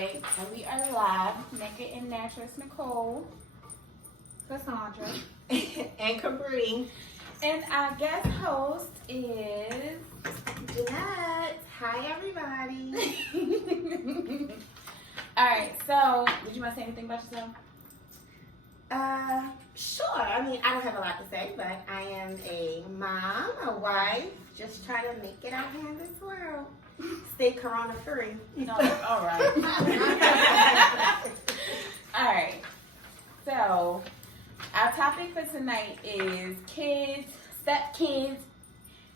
bag, and we are live. Naked and Natural. It's Nicole, Cassandra, and Capri. and our guest host is Jeanette. Hi, everybody. All right. So, did you want to say anything about yourself? Sure. I mean, I don't have a lot to say, but I am a mom, a wife, just trying to make it out here in this world. Stay corona free. No. All right. All right. So, our topic for tonight is kids, stepkids,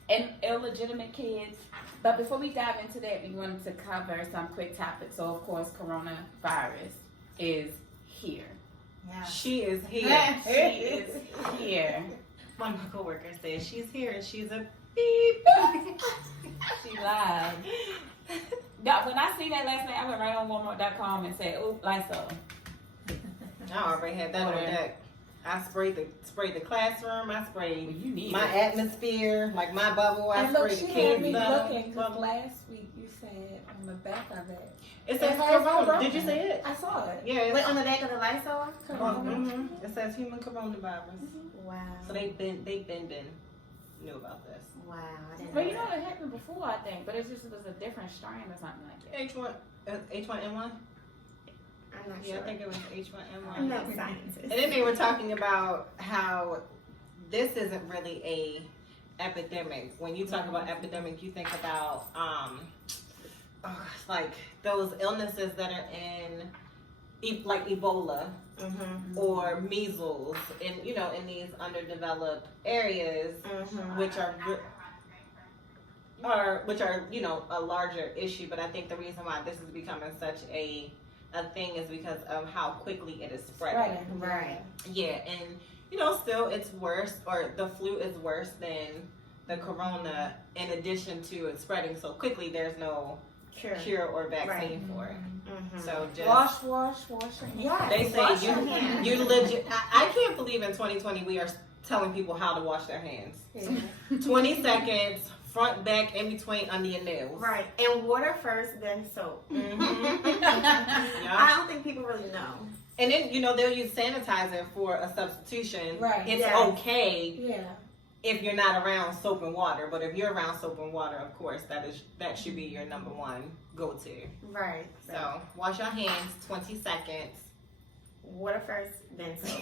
and illegitimate kids. But before we dive into that, we wanted to cover some quick topics. So, of course, coronavirus is here. Yeah. She is here. She is here. One of my coworkers said she's here and she's a beep. She lied. Yeah, when I seen that last night, I went right on Walmart.com and said, "Ooh, Lysol." I already had that on deck. I sprayed the classroom. I sprayed You need my it. atmosphere, like my bubble. I And look, sprayed she the had kids' me stuff. looking, because last week you said on the back of it. It says It has corona. corona. Did you see it? I saw it. Yeah. Wait, on the back of the Lysol? Corona. It says human coronavirus. Wow. So they've been knew about this. Wow. I didn't Well, know you know that. it happened before, I think, but it was a different strain or something like that. H1N1. I'm not Yeah, sure. I think it was H1N1. I'm no scientist. And then they were talking about how this isn't really a epidemic. When you talk about epidemic, you think about like those illnesses that are in, like Ebola Mm-hmm. or measles, in in these underdeveloped areas, Mm-hmm. which are a larger issue. But I think the reason why this is becoming such a thing is because of how quickly it is spreading. Right. Yeah, and still it's worse, or the flu is worse than the corona. In addition to it spreading so quickly, there's no cure or vaccine for it. Mm-hmm. So just Wash your hands. Yes. they wash say your hands. you legit. I can't believe in 2020 we are telling people how to wash their hands. Yeah. 20 seconds, front, back, in between, under your nails. Right. And water first, then soap. Mhm. I don't think people really know. And then they'll use sanitizer for a substitution. Right. It's Yes. okay Yeah. if you're not around soap and water, but if you're around soap and water, of course, that should be your number one go-to. Right. So wash your hands 20 seconds. Water first, then soap.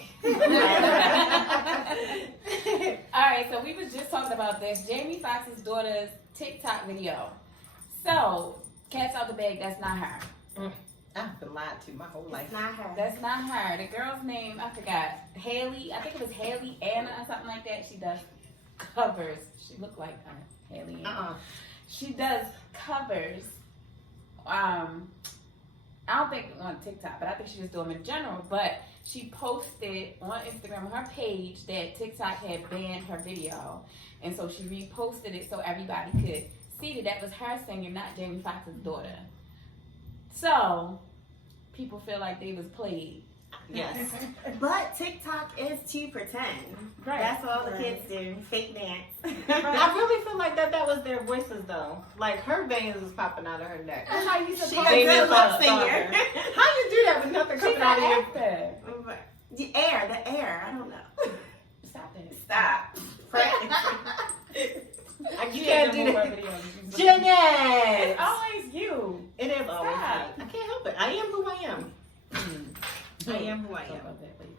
All right, so we was just talking about this. Jamie Foxx's daughter's TikTok video. So, cats out the bag, that's not her. I've been lied to my whole life. It's not her. That's not her. The girl's name, I forgot. Haley, I think it was Haley Anna or something like that. She does covers. She looked like Haley Anna. She does covers. I don't think on TikTok, but I think she just do them in general. But she posted on Instagram, on her page, that TikTok had banned her video. And so she reposted it so everybody could see that was her singing, not Jamie Foxx's daughter. So, people feel like they was played. Yes. But TikTok is to pretend. Right. That's what all the kids do. Fake dance. I really feel like that was their voices though. Like her veins was popping out of her neck. That's how you She supposed a to good look. lip singer. How you do that with nothing She's coming an out of your actor. The air. I don't know. Stop it. Stop. You can't do that. It's Jeanette! always you. It is always me. Stop. I can't help it. I am who I am. I am who I Talk am. about that later.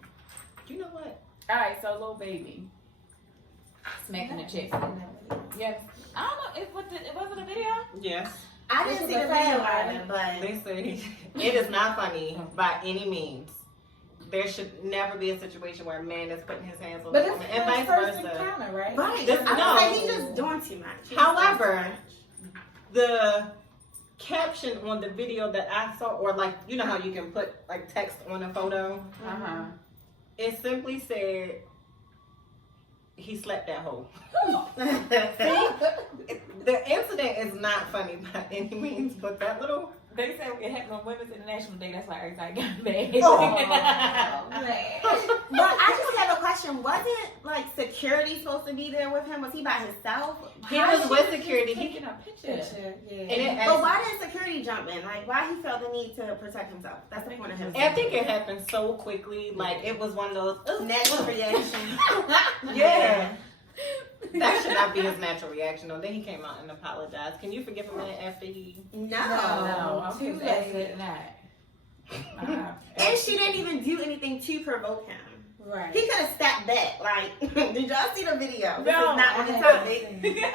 You know what? All right, so little baby smacking the chick. Yes, I don't know. It wasn't a video. Yes. I didn't see the video either, but Listen, it is not funny by any means. There should never be a situation where a man is putting his hands on But a it's woman, the and vice first versa. encounter, right? right. This- I no. was like, he's just doing too much. However, the caption on the video that I saw, or like how you can put like text on a photo, it simply said he slept that hoe. The incident is not funny by any means, but that little They said it happened on Women's International Day. That's why everybody got mad. But I just have a question. Wasn't like security supposed to be there with him? Was he by himself? He was with security. He Taking a picture. Yeah. But why didn't security jump in? Like, why he felt the need to protect himself? That's the point of him. I think it happened so quickly. Like, it was one of those Natural reaction. Yeah. That should not be his natural reaction, though. Then he came out and apologized. Can you forgive him after he? No. Too late. Not. And she didn't even do anything to provoke him. Right. He could have stepped back. Like, did y'all see the video? This No, is not on the topic.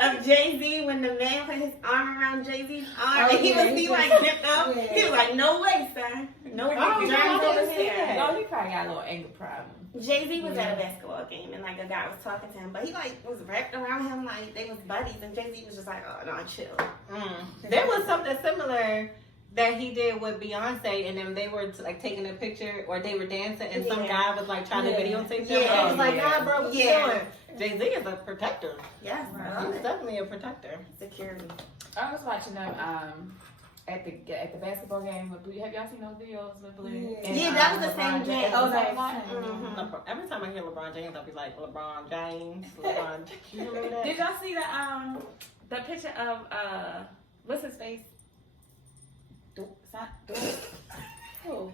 Of Jay-Z when the man put his arm around Jay-Z's arm and he was like zipped up. Yeah. He was like, "No way, son. No way." Oh, Germs I over didn't see here. that. No, he probably got a little anger problem. Jay-Z was at a basketball game and like a guy was talking to him, but he like was wrapped around him like they was buddies, and Jay-Z was just like, "Oh no, chill." There was something similar that he did with Beyonce, and then they were like taking a picture or they were dancing, and some guy was like trying to videotape them. Yeah. I was like, "Nah, bro, what you Yeah. doing?" Jay-Z is a protector. Yes, He's definitely a protector. security. I was watching them at the basketball game with Blue. Have y'all seen those videos with Blue? Yeah. And, Yeah, that was the LeBron same James. game. Oh, that that was- Mhm. Every time I hear LeBron James, I'll be like, LeBron James, LeBron. You remember that? Did y'all see the picture of what's his face? Who?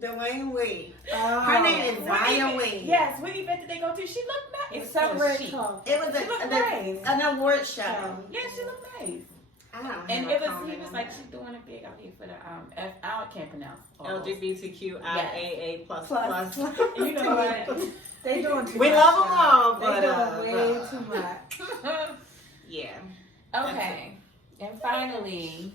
Dwayne Wade. Oh. Her name is Zaya Wade. Yes, what event did they go to? She looked nice. It's somewhere She- talk. It was She looked nice. an award show. Yeah, she looked nice. I don't And have it a was comment he was on like that. she's doing it big out here for the I can't pronounce all those. LGBTQIAA plus Plus. plus. You know what? They doing too We much. love them all, They but doing way too much. yeah. Okay. And finally,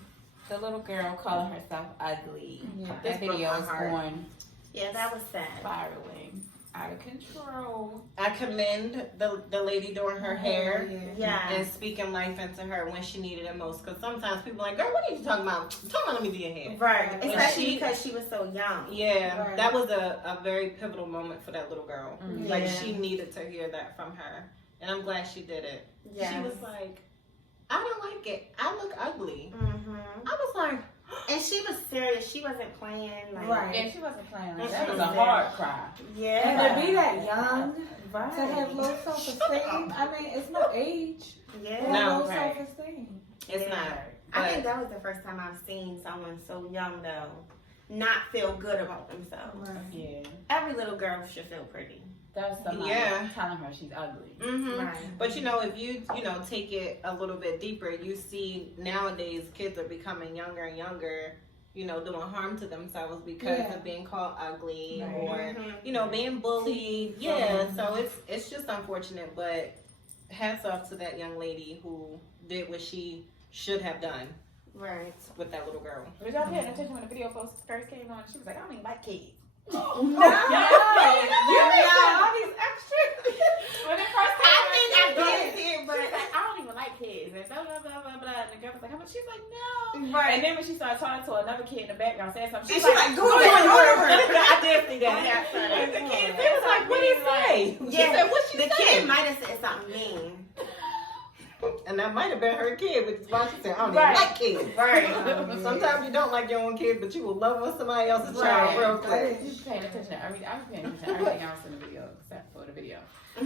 the little girl calling herself ugly. Yeah. That This broke video my is heart. going Yeah, that was sad. spiraling out of control. I commend the lady doing her hair Yeah. and speaking life into her when she needed it most. Because sometimes people are like, girl, what are you talking about? Tell me, let me do your hair. Right. When Especially she- because she was so young. Yeah, Right. that was a very pivotal moment for that little girl. Mhm. Like, Yeah. she needed to hear that from her. And I'm glad she did it. Yes. She was like, I don't like it. I look ugly. Mm-hmm. I was like, And she was serious. She wasn't playing. Like, Right. And she wasn't playing like that. Mhm. was a hard cry. Yeah. And to be that young, Right. to have low self-esteem, I mean, it's no age. Yeah. To have No. low Right. self-esteem. it's Yeah. not. I think But that was the first time I've seen someone so young, though, not feel good about themselves. Right. Yeah. Every little girl should feel pretty. That was somebody Yeah. telling her she's ugly. mhm. Right. But you know, if you take it a little bit deeper, you see nowadays kids are becoming younger and younger, doing harm to themselves because Yeah. of being called ugly Right. or Mhm. being bullied. Yeah, so it's just unfortunate, but hats off to that young lady who did what she should have done Right. with that little girl. Was y'all paying attention when the video first came on? She was like, I don't even like kids. No. You know, all these extras. When it first came I on, think she I was did see it, She but was like, I don't even like kids. And blah, blah, blah, blah, blah. And the girl was like, how much? She's like, no. right. And then when she started talking to another kid in the background saying something, And she's she's like, like, go over. I did see that. Yeah, I saw that. And the kid It was like, what did he say? She Yeah. said, what she The say? kid might have said something mean. And that might have been her kid, which is why she said, I don't Right. even like kids. Right. Sometimes you don't like your own kid, but you will love on somebody else's Right. child real quick. You paying attention to everything. I was paying attention to everything else in the video except for the video. All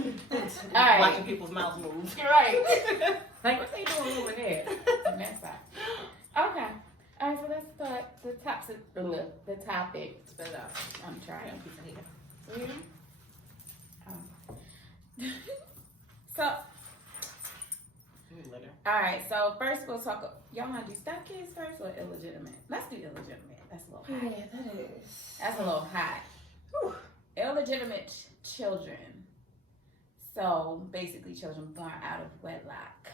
right. Watching people's mouths move. You're right. Like, what they doing over there? On that side. Okay. All right, so let's start the topic. Spit it out. I'm trying. So, all right. So first we'll talk. Y'all want to do step kids first or illegitimate? Let's do illegitimate. That's a little high. Yeah, that is. That's a little high. Illegitimate children. So basically, children born out of wedlock.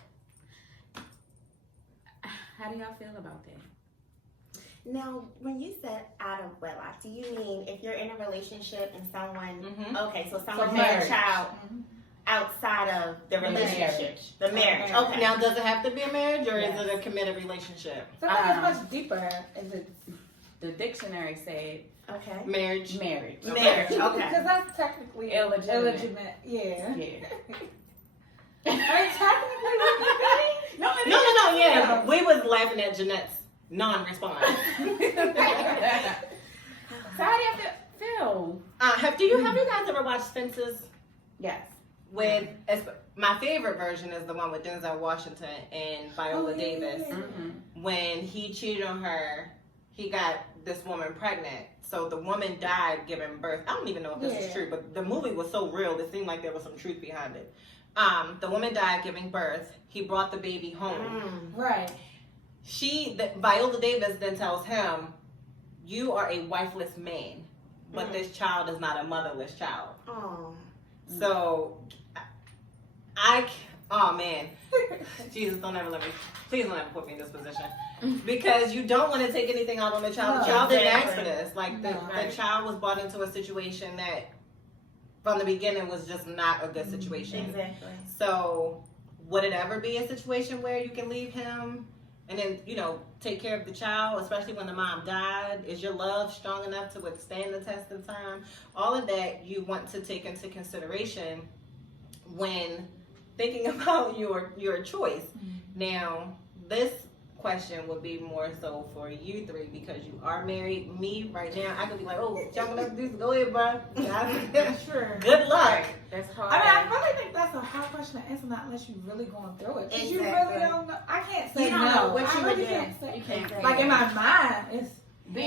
How do y'all feel about that? Now, when you said out of wedlock, do you mean if you're in a relationship and someone, Mhm. okay, so someone So had marriage. a child outside of the relationship, Marriage. the marriage, Okay. okay. Now, does it have to be a marriage or Yes. is it a committed relationship? So I think it's much deeper. Is it The dictionary said Okay. Marriage. marriage. Marriage, okay. because that's technically Illegitimate. illegitimate. Yeah. Yeah. I mean, technically, No, it No, yeah. We was laughing at Jeanette's non-response. So how do you feel? Have you guys ever watched Fences? Yes. With my favorite version is the one with Denzel Washington and Viola Davis. Mm-hmm. When he cheated on her, he got this woman pregnant. So the woman died giving birth. I don't even know if this is true, but the movie was so real, it seemed like there was some truth behind it. The woman died giving birth. He brought the baby home. Right. Viola Davis then tells him, "You are a wifeless man, but this child is not a motherless child." Oh. So, oh man, Jesus, please don't ever put me in this position. Because you don't want to take anything out on the child. The child didn't ask for this. Like, the child was brought into a situation that, from the beginning, was just not a good situation. Exactly. So, would it ever be a situation where you can leave him and then, take care of the child, especially when the mom died? Is your love strong enough to withstand the test of time? All of that you want to take into consideration when thinking about your choice. Now, this question would be more so for you three because you are married. Me, right now, I could be like, "Oh, y'all gonna do this? Go ahead, bro." Sure. Good luck. That's hard. I really think that's a hard question to answer, not unless you're really going through it. Because you really don't know. I can't say You don't no. know what you I would really do. can't say. You can't say Like in my mind, it's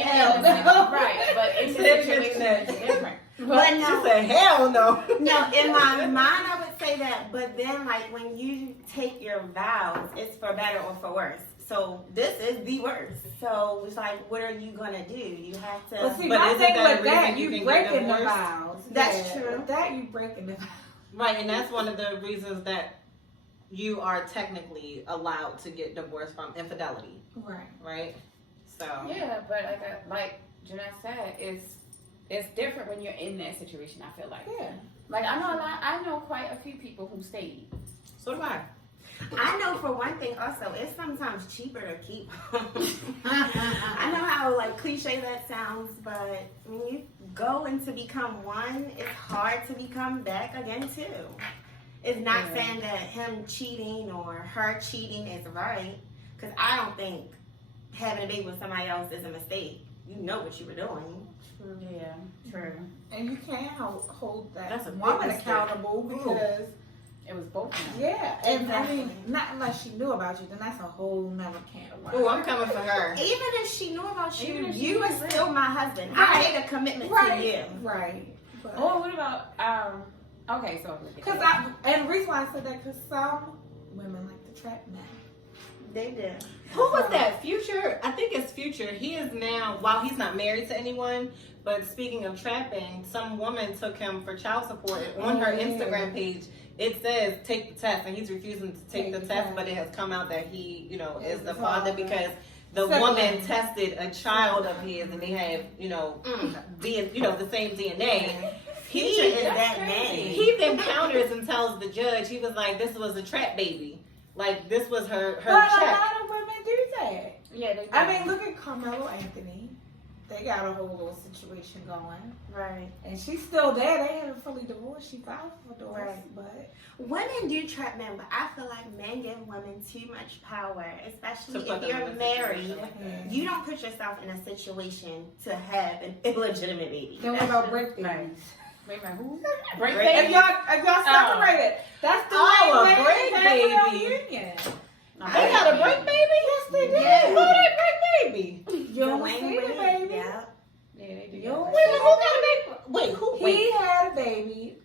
hell no. Right, but in this situation, it's different. But You no, say hell no. no, in my mind I would say that, but then like when you take your vows, it's for better or for worse. So this is the worst. So it's like, what are you gonna do? You have to. Well, see, But my isn't thing that a with that, reason you you can breaking get the divorced? vows. That's true. With that, you breaking the vows. Right, and that's one of the reasons that you are technically allowed to get divorced from infidelity, Right. right? So Yeah, but like Jeanette said, it's different when you're in that situation. I feel like. Yeah. Like I know quite a few people who stayed. so do I. I know for one thing also, it's sometimes cheaper to keep. I know how like cliche that sounds, but when you go into become one, it's hard to become back again too. It's not saying that him cheating or her cheating is right, because I don't think having a baby with somebody else is a mistake. You know what you were doing. True. Yeah. True. And you can't hold That's a that big woman mistake. accountable because, It was both of them. yeah, and Exactly. I mean, not unless she knew about you, then that's a whole nother can of worms. Oh, I'm coming for her. Even if she knew about you, Even if she you are knew. still my husband. I Right. made a commitment Right. to you. Right. But, Oh, what about Okay, so and the reason why I said that, because some women like to trap men. They do. Who was that? Future? I think it's Future. He is now, while he's not married to anyone, but speaking of trapping, some woman took him for child support. And on her Instagram page, it says take the test, and he's refusing to take the test, but it has come out that he, is the father because the woman tested a child of his and they have, the same DNA. Future is that man. He then counters and tells the judge, he was like, this was a trap baby. Like, this was her But a check. lot of women do that. yeah, they. I mean, look at Carmelo Anthony. They got a whole little situation going. Right. And she's still there. They haven't fully divorced. She filed for divorce. Right. But Women do trap men, but I feel like men give women too much power, especially To put if them you're in a married. situation. You don't put yourself in a situation to have an illegitimate baby. then what That's about just- break babies? Right. Wait a minute, who? Break Break- If baby? y'all separated, that's the Oh, way a break they have their baby. union. They got a break baby? Yes, they did. Yeah. Who that break baby? You don't Dwayne see the Wade, baby. Yeah. Yeah, they do. You don't Wait a minute, who got a baby? Wait, who? He had a baby.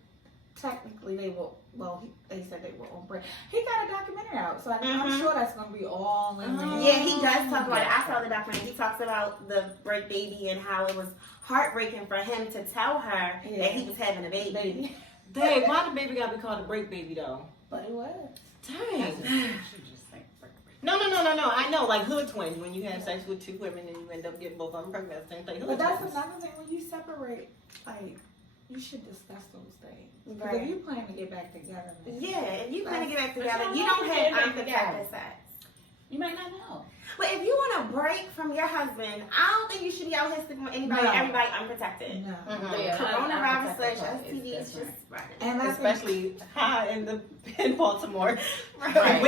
Technically, they said they were on break. He got a documentary out, so I'm sure that's going to be all in there. Yeah, he does talk about it. I saw the documentary. He talks about the break baby and how it was heartbreaking for him to tell her that he was having a baby. Dang, why the baby gotta be called a break baby though? But it was. Dang. No. I know, like hood twins, when you have sex with two women and you end up getting both of them pregnant at the same time. But that's another thing. When you separate, like, you should discuss those things. Because Right. if you plan to get back together, man, Yeah, if you plan to get back together, But you you don't don't have get back unprotected together. sex. You might not know. But if you want a break from your husband, I don't think you should be out here sleeping with anybody, everybody unprotected. No. Yeah, Coronavirus unprotected / is STD is just different. right. And I think, Especially high in Baltimore. Right.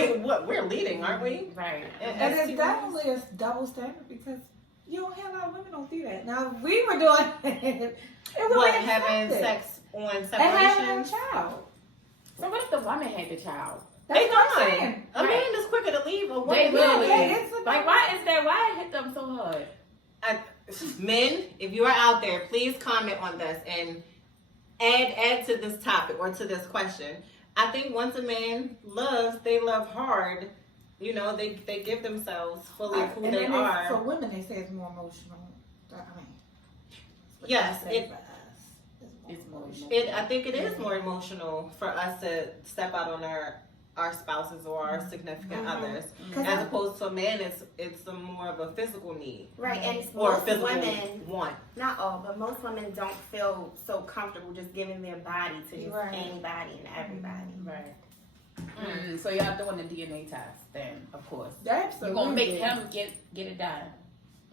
We're leading, aren't we? Right. and it's definitely a double standard because you don't hear a lot of women don't do that. Now, if we were doing it, would What, be having accepted. sex on And having a separations? child. So what if the woman had the child? That's They what I'm done. saying. A man is quicker to leave a woman. They will. Yeah, it's a Like, why is that? Why it hit them so hard? Men, if you are out there, please comment on this and add to this topic or to this question. I think once a man loves, they love hard. You know, they give themselves fully of who And they then are. For women, they say it's more emotional. I mean, Yes, they say it- for us, It's more I think it is more emotional for us to step out on our spouses or our significant others, as opposed to a man. It's a more of a physical need Right, and or a most physical women, want. not all, but most women don't feel so comfortable just giving their body to just Right. anybody and everybody. Right. So y'all doing the DNA test, then of course Absolutely. you're gonna make him get it done.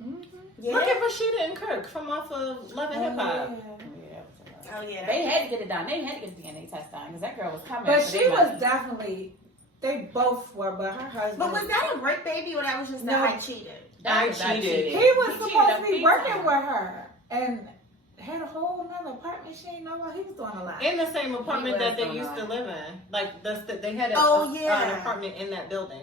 Mm-hmm. Yeah. Look at Rashida and Kirk from off of Love and Hip Hop. Yeah. Oh yeah. They had to get it done. They had to get the DNA test done because that girl was coming. But for she their was money. definitely, they both were, but her husband. But was that a break baby or that was just that No. I cheated? That I was not cheated. cheating. He was cheated supposed a to be big working time. with her and had a whole nother apartment. She didn't know what he was doing a lot. In the same apartment He was that they so used to nice. live in. Like, they had an apartment in that building.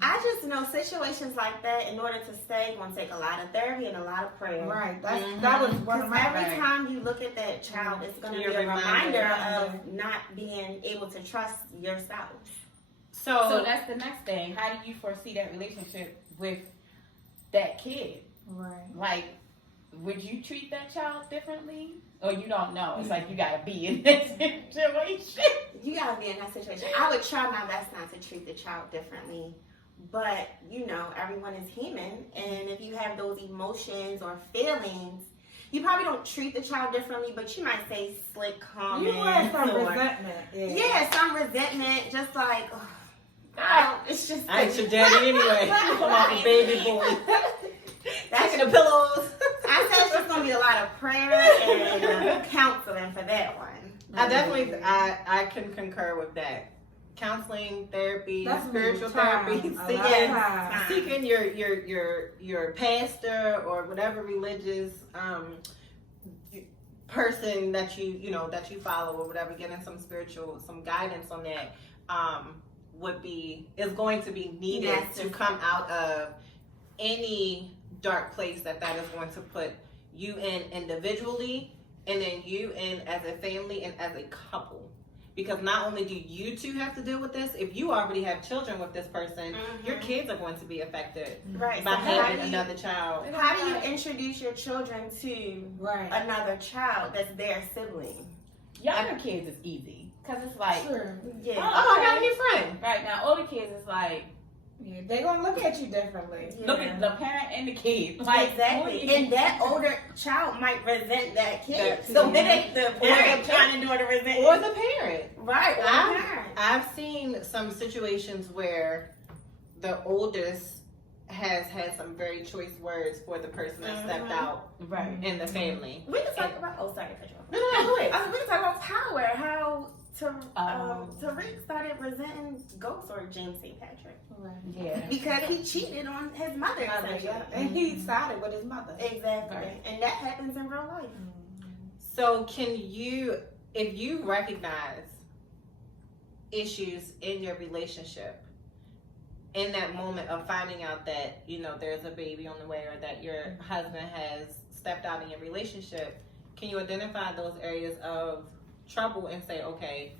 I just know situations like that, in order to stay, gonna take a lot of therapy and a lot of prayer. Right. That was one of Because my. every Right. time you look at that child, it's gonna You're be a reminder reminded. of not being able to trust yourself. So that's the next thing. How do you foresee that relationship with that kid? Right. Like, would you treat that child differently? Or you don't know? It's like you gotta be in that situation. You gotta be in that situation. I would try my best not to treat the child differently. But, you know, everyone is human. And if you have those emotions or feelings, you probably don't treat the child differently, but you might say slick comments. You had some or- resentment. Yeah, some resentment. Just like, it's just. I ain't your daddy anyway. Come on, baby boy. That's Taking the pillows. I said it's just gonna be a lot of prayer and counseling for that one. I definitely, I can concur with that. Counseling, therapy, That's spiritual time. therapy, A lot of time. seeking your pastor or whatever religious person that you follow or whatever, getting some guidance on that is going to be needed to come out of any dark place that is going to put you in individually, and then you in as a family and as a couple. Because not only do you two have to deal with this, if you already have children with this person, your kids are going to be affected Right. by So having another child. how do you introduce your children to Right. another child that's their sibling? Younger kids is easy. Because it's like, Sure. Yeah. Oh, I got a new friend. right now, older kids is like, Yeah, they're gonna look at you differently. look at the parent and the kid. Like, Exactly. And that older child might resent that kid. That So too. it ain't the parent trying to do it to resent. Or the parent. Right. Or the parent. I've seen some situations where the oldest has had some very choice words for the person that stepped out right. in the family. We can talk about. Oh, sorry, cut you off. No, go ahead. We can talk about power. How Tariq started resenting Ghost or James St. Patrick Right. Yeah. because he cheated on his mother. essentially. Yeah. And he sided with his mother. Exactly. Right. And that happens in real life. So if you recognize issues in your relationship, in that moment of finding out that, there's a baby on the way or that your husband has stepped out in your relationship, can you identify those areas of trouble and say, okay,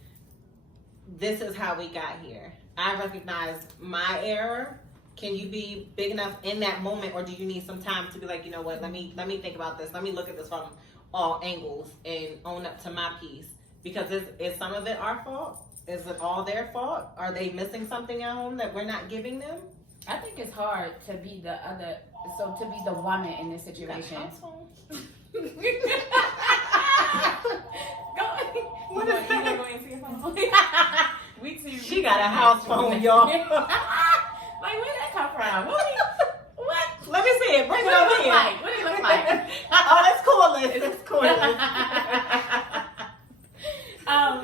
this is how we got here. I recognize my error. Can you be big enough in that moment, or do you need some time to be like, you know what, let me think about this. Let me look at this from all angles and own up to my piece. Because is some of it our fault? Is it all their fault? Are they missing something at home that we're not giving them? I think it's hard to be the woman in this situation. Go ahead. What is You that? wanna go and see your phone? She got a house phone, y'all. Like, where'd that come from? time. What? Let me see it. Bring it What over it look here. like? What it look like? Oh, it's cordless. It's cordless. I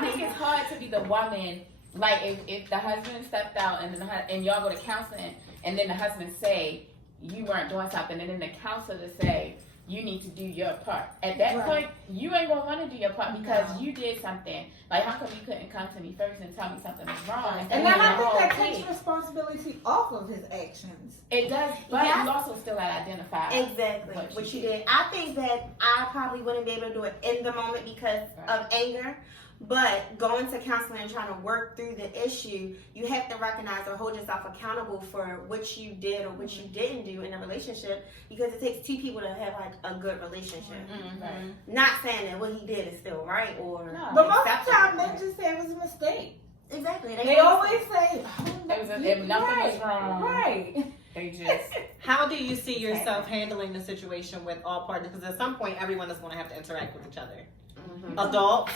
think it's hard to be the woman. Like if the husband stepped out and then and y'all go to counseling, and then the husband say you weren't doing something, and then the counselor say you need to do your part. At that point, you ain't gonna want to do your part because you did something. Like, how come you couldn't come to me first and tell me something was wrong? And then I think that takes responsibility off of his actions. It does, but you also still gotta identify exactly what you did. I think that I probably wouldn't be able to do it in the moment because of anger. But going to counseling and trying to work through the issue, you have to recognize or hold yourself accountable for what you did or what you didn't do in a relationship, because it takes two people to have like a good relationship. Mm-hmm. Not saying that what he did is still right or but most of the time they just say it was a mistake. Exactly. They always say if nothing was wrong. Right. They just. How do you see yourself handling the situation with all partners? Because at some point, everyone is going to have to interact with each other. Mm-hmm. Adults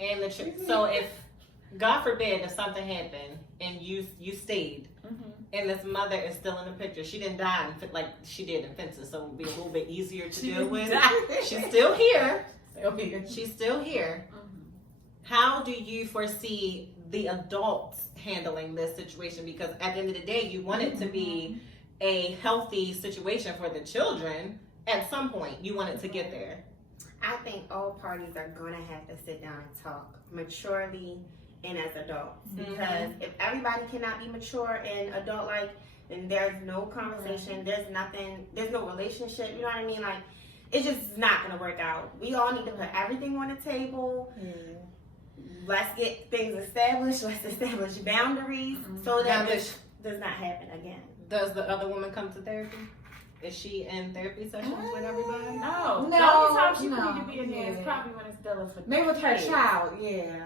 and the children. So if, God forbid, if something happened and you stayed, and this mother is still in the picture, she didn't die like she did in Fences, so it would be a little bit easier to deal with. She's still here. She's still here. How do you foresee the adults handling this situation? Because at the end of the day, you want it to be a healthy situation for the children. At some point, you want it to get there. I think all parties are going to have to sit down and talk maturely and as adults. Because if everybody cannot be mature and adult-like, then there's no conversation, there's nothing, there's no relationship, you know what I mean? Like, it's just not going to work out. We all need to put everything on the table. Let's get things established. Let's establish boundaries so that this does not happen again. Does the other woman come to therapy? Is she in therapy sessions with everybody? No. The only time she need to be in there is probably when it's dealing with maybe with her child. Yeah.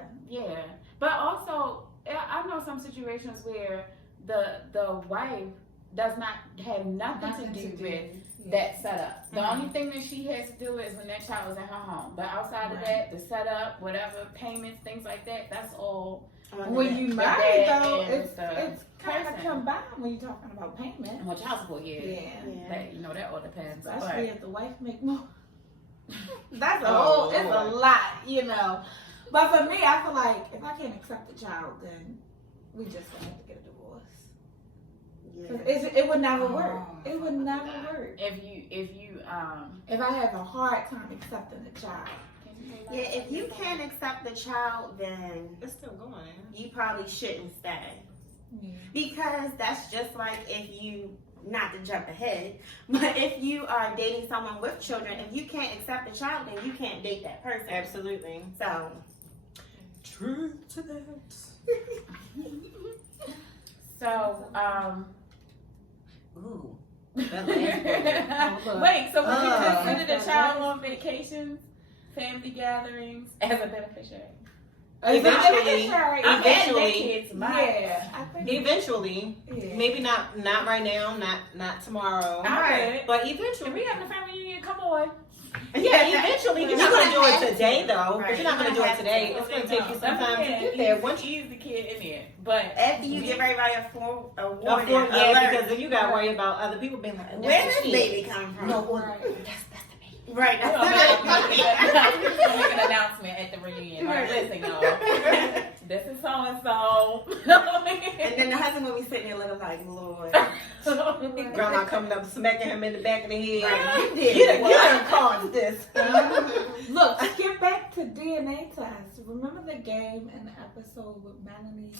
But also, I know some situations where the wife does not have nothing to do with that setup. The only thing that she has to do is when that child is in her home. But outside of that, the setup, whatever, payments, things like that, that's all. When you marry, though, it's kind of combined when you're talking about payment. Well, child support, That, that all depends. Especially if the wife make more. That's a whole, it's a lot, But for me, I feel like if I can't accept the child, then we just gonna have to get a divorce. It would never work. It would never work. If I have a hard time accepting the child. Yeah, if you can't accept the child, then it's still going. You probably shouldn't stay. Because that's just like if you, not to jump ahead, but if you are dating someone with children, if you can't accept the child, then you can't date that person. Absolutely. So, true to that. So, ooh. Wait, so would you consider the child on vacations, family gatherings, as a beneficiary? Eventually, maybe not right now, not tomorrow. Right. But eventually, if we have a family reunion, come on. Yeah, eventually. You're not going to do it today, though. Right. But you're not going to do it today. It's going to take you some time to get there. Once you use the kid in there, but after you give everybody a warning, because then you got to worry about other people being like, where does baby come from? No, right. that's the baby. Right. We're gonna make an announcement at the reunion. Like, listen, y'all, this is so and so. And then the husband will be sitting there looking like, Lord. Grandma coming up, smacking him in the back of the head. Right. You did. You done caused this. Look, skip back to DNA test. Remember the game in the episode with Melanie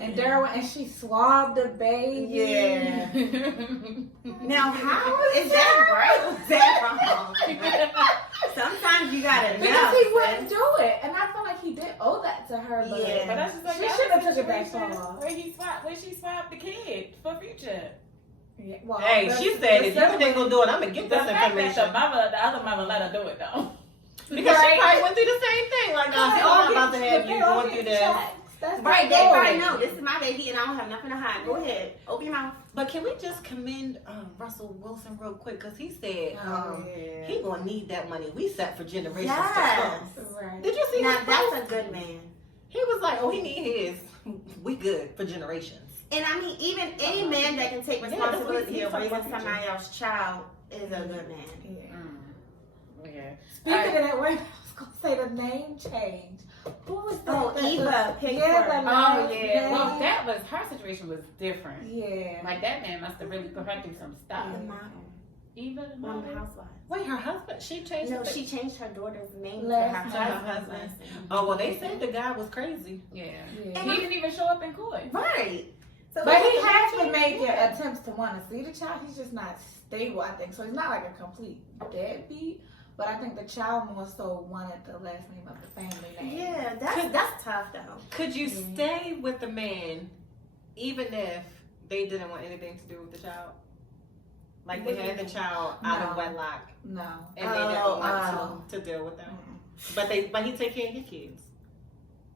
and Darryl, and she swabbed the baby? Yeah. Now, how is that right? Is that wrong? Sometimes you gotta know. Because he wouldn't do it, and I feel like he did owe that to her. But Yeah. But that's just like she should have took it back far. Where she swapped the kid for future. Yeah, well, Hey, she said if you think gonna do it, I'm gonna get The this fact information. that the other mother let her do it though. Because she probably went through the same thing. Like, no, I'm not about to have you going through this. Right, they probably know this is my baby and I don't have nothing to hide. Go ahead, open your mouth. But can we just commend Russell Wilson real quick? Because he said he gonna need that money. We set for generations to come. Right. Did you see Now his that's post? a good man. He was like, oh, he need his. We good for generations. And I mean, even any man that can take responsibility Yeah, of that's what raising he's somebody else's child is a good man. Yeah. Yeah. Speaking of that, wait, I was gonna say the name change. Who was that? Oh, Eva Pickford. Yeah, Oh yeah. Well, name. that was her situation was different. Yeah. Like that man must have really put her through some stuff. The model. Eva, the One of mother? the housewives. Wait, her husband? She changed No, the she changed her daughter's name Last to her name. husband's. Oh, well, they said the guy was crazy. Yeah. Yeah. He didn't even show up in court. Right. So But he that's has the been thing. making attempts to want to see the child. He's just not stable, I think. So he's not like a complete deadbeat. But I think the child more so wanted the last name of the family name. Yeah, that's tough though. Could you stay with the man even if they didn't want anything to do with the child? Like they had the child out of No. wedlock No. and they didn't want to deal with them. But he take care of your kids.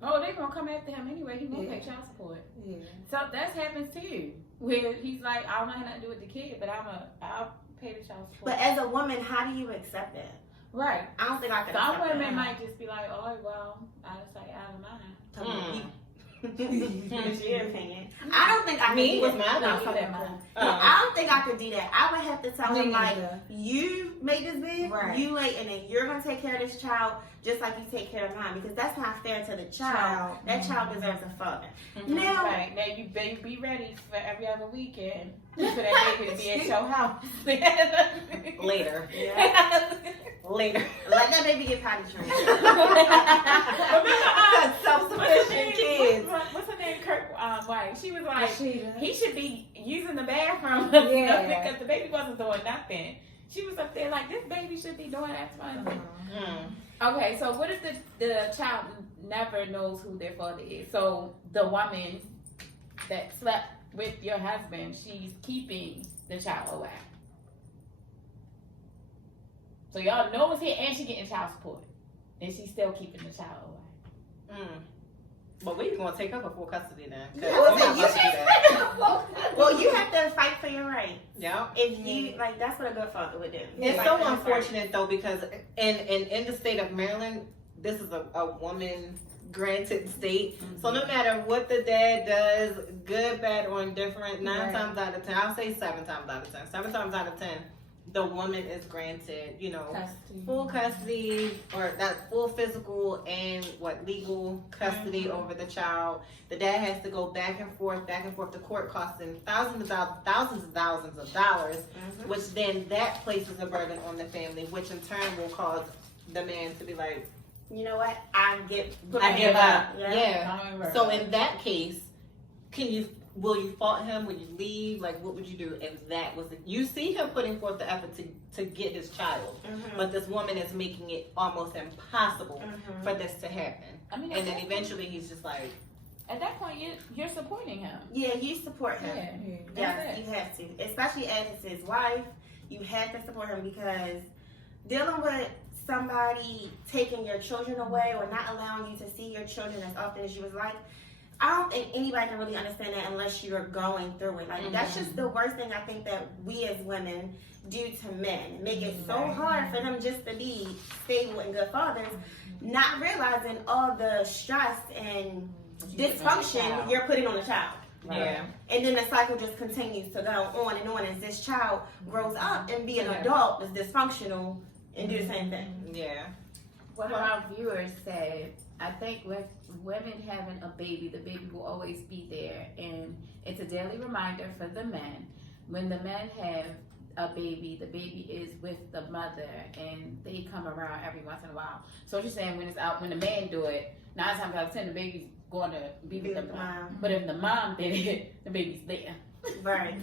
Oh, they gonna come after him anyway. He won't Yeah. pay child support. Yeah. So that happens too. Where he's like, I don't have nothing to do with the kid, but I'll pay the child support. But as a woman, how do you accept that? Right. I don't think I can Some accept women that. might just be like, oh well, out of sight, out of mind. It's your opinion. I don't think I could Me do was that. mine. No, No, fuck that mine. I don't think I could do that. I would have to tell Me him like, neither. you made this big, Right. you late, and then you're gonna take care of this child just like you take care of mine because that's not fair to the child. That child deserves a father. Now, Right, now you better be ready for every other weekend for that baby to be at your house. Later. yeah, Later. let that baby get potty trained. Remember, Self-sufficient kids. What's her name? Kirk White. She was like, Rashida. he should be using the bathroom Yeah. because the baby wasn't doing nothing. She was up there like, this baby should be doing X, Y, and Z. Okay, so what if the child never knows who their father is? So the woman that slept with your husband, she's keeping the child away. So y'all know it's here and she getting child support. And she's still keeping the child away. But we going to take up a full custody then. Well, I'm not you about to do that. Well, you have to fight for your rights. Yeah. If you like, that's what a good father would do. It's Fight so for his rights. unfortunate though because in the state of Maryland, this is a woman granted state. So no matter what the dad does, good, bad, or indifferent, 9 Right. times out of 10, I'll say 7 times out of 10. 7 times out of 10, the woman is granted, Custody. full custody or that full physical and legal custody over the child. The dad has to go back and forth to court, costing thousands of dollars, which then that places a burden on the family, which in turn will cause the man to be like, You know what? I give up. Yeah. Yeah. So in that case, will you fault him? Will you leave? Like, what would you do if that was you see him putting forth the effort to get his child, but this woman is making it almost impossible for this to happen. I mean, And then eventually he's just like, at that point, you're supporting him. Yeah, you support him. Yeah. Yes, That's it. you have to. Especially as his wife, you have to support him because dealing with somebody taking your children away or not allowing you to see your children as often as you would like, I don't think anybody can really understand that unless you're going through it. Like, that's just the worst thing I think that we as women do to men. Make it so hard for them just to be stable and good fathers, not realizing all the stress and dysfunction you're putting on the child. yeah. And then the cycle just continues to go on and on as this child grows up and be an adult that's dysfunctional and do the same thing. Yeah. One of our viewers said, I think with women having a baby, the baby will always be there. And it's a daily reminder for the men. When the men have a baby, the baby is with the mother and they come around every once in a while. So you're saying when it's out, when the man do it, 9 times out of 10, the baby's going to be with the mom. But if the mom did it, the baby's there. Right.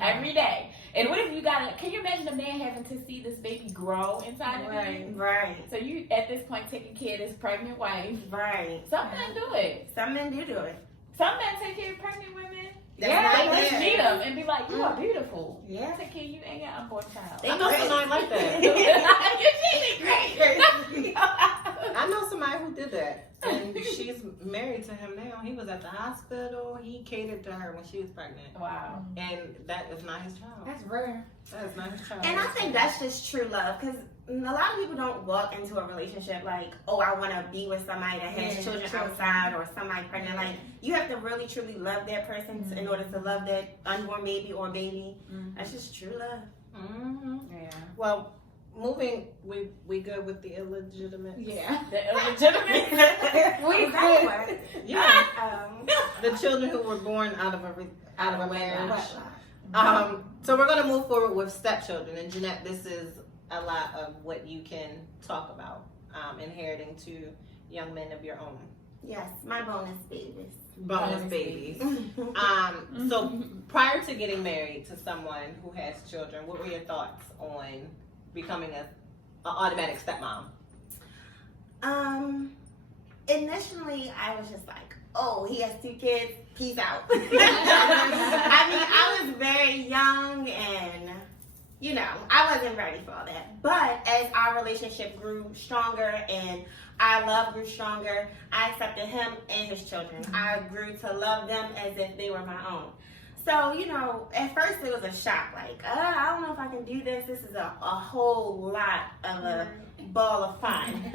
Every day. And what if you can you imagine a man having to see this baby grow inside of you? Right. So you, at this point, taking care of this pregnant wife. Right. Some men do it. Some men do it. Some men take care of pregnant women. That's They not just fair. meet them and be like, you are beautiful. Yeah. Take care of you and your unborn child. I know somebody like that. You should be great. I know somebody who did that. And she's married to him now. He was at the hospital. He catered to her when she was pregnant. Wow. And that is not his child. That's rare. That is not his child. And I think that's just true love, because a lot of people don't walk into a relationship like, oh, I want to be with somebody that has children outside or somebody pregnant. Like, you have to really, truly love that person in order to love that unborn baby or baby. That's just true love. Yeah. Well, we good with the illegitimate? Yeah. The illegitimate. Is that what? Yeah. The children who were born out of a marriage. So we're gonna move forward with stepchildren, and Jeanette, this is a lot of what you can talk about, inheriting to young men of your own. Yes, my bonus babies. Bonus babies. So prior to getting married to someone who has children, what were your thoughts on becoming an automatic stepmom? Initially, I was just like, oh, he has 2 kids, peace out. I mean, I was very young and, you know, I wasn't ready for all that. But as our relationship grew stronger and our love grew stronger, I accepted him and his children. I grew to love them as if they were my own. So, you know, at first it was a shock, like, I don't know if I can do this. This is a whole lot of a ball of fun.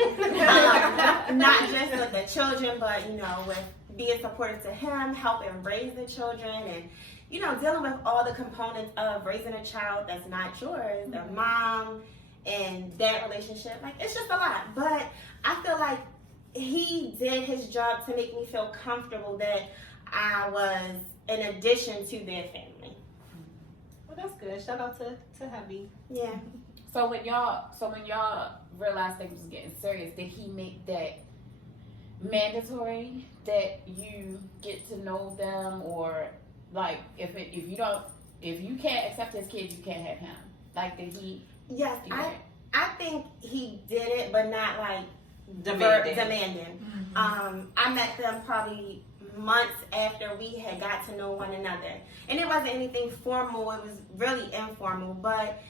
Not just with the children, but, you know, with being supportive to him, helping raise the children, and, you know, dealing with all the components of raising a child that's not yours, the mom, and that relationship. Like, it's just a lot. But I feel like he did his job to make me feel comfortable that I was an addition to their family. Well, that's good. Shout out to hubby. Yeah. So when y'all realized things was getting serious, did he make that mandatory that you get to know them, or like if you can't accept his kids, you can't have him? Like, did he? Yes, do that? I think he did it, but not like demanding. I met them probably months after we had got to know one another, and it wasn't anything formal. It was really informal, but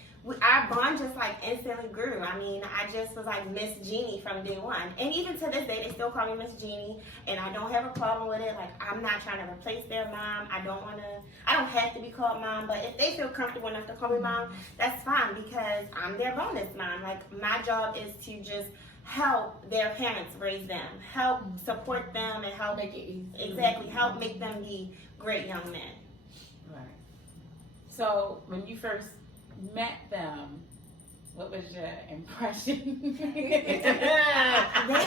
our bond just like instantly grew. I mean, I just was like Miss Jeannie from day one, and even to this day they still call me Miss Jeannie, and I don't have a problem with it. Like, I'm not trying to replace their mom. I don't have to be called mom, but if they feel comfortable enough to call me mom, that's fine, because I'm their bonus mom. Like, my job is to just help their parents raise them, help support them, and help Make it easy. Exactly, help make them be great young men. Right. So when you first met them, what was your impression? No,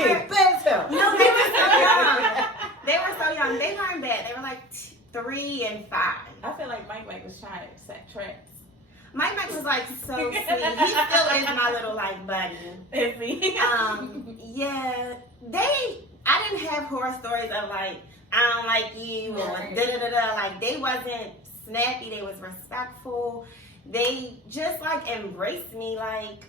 they were so young. They weren't bad. They were like 3 and 5. I feel like Mike was trying to set traps. Mike was like so sweet. He still is my little like buddy. Is he? Yeah. I didn't have horror stories of like, I don't like you or da-da-da-da. Like, they wasn't snappy. They was respectful. They just like embraced me like,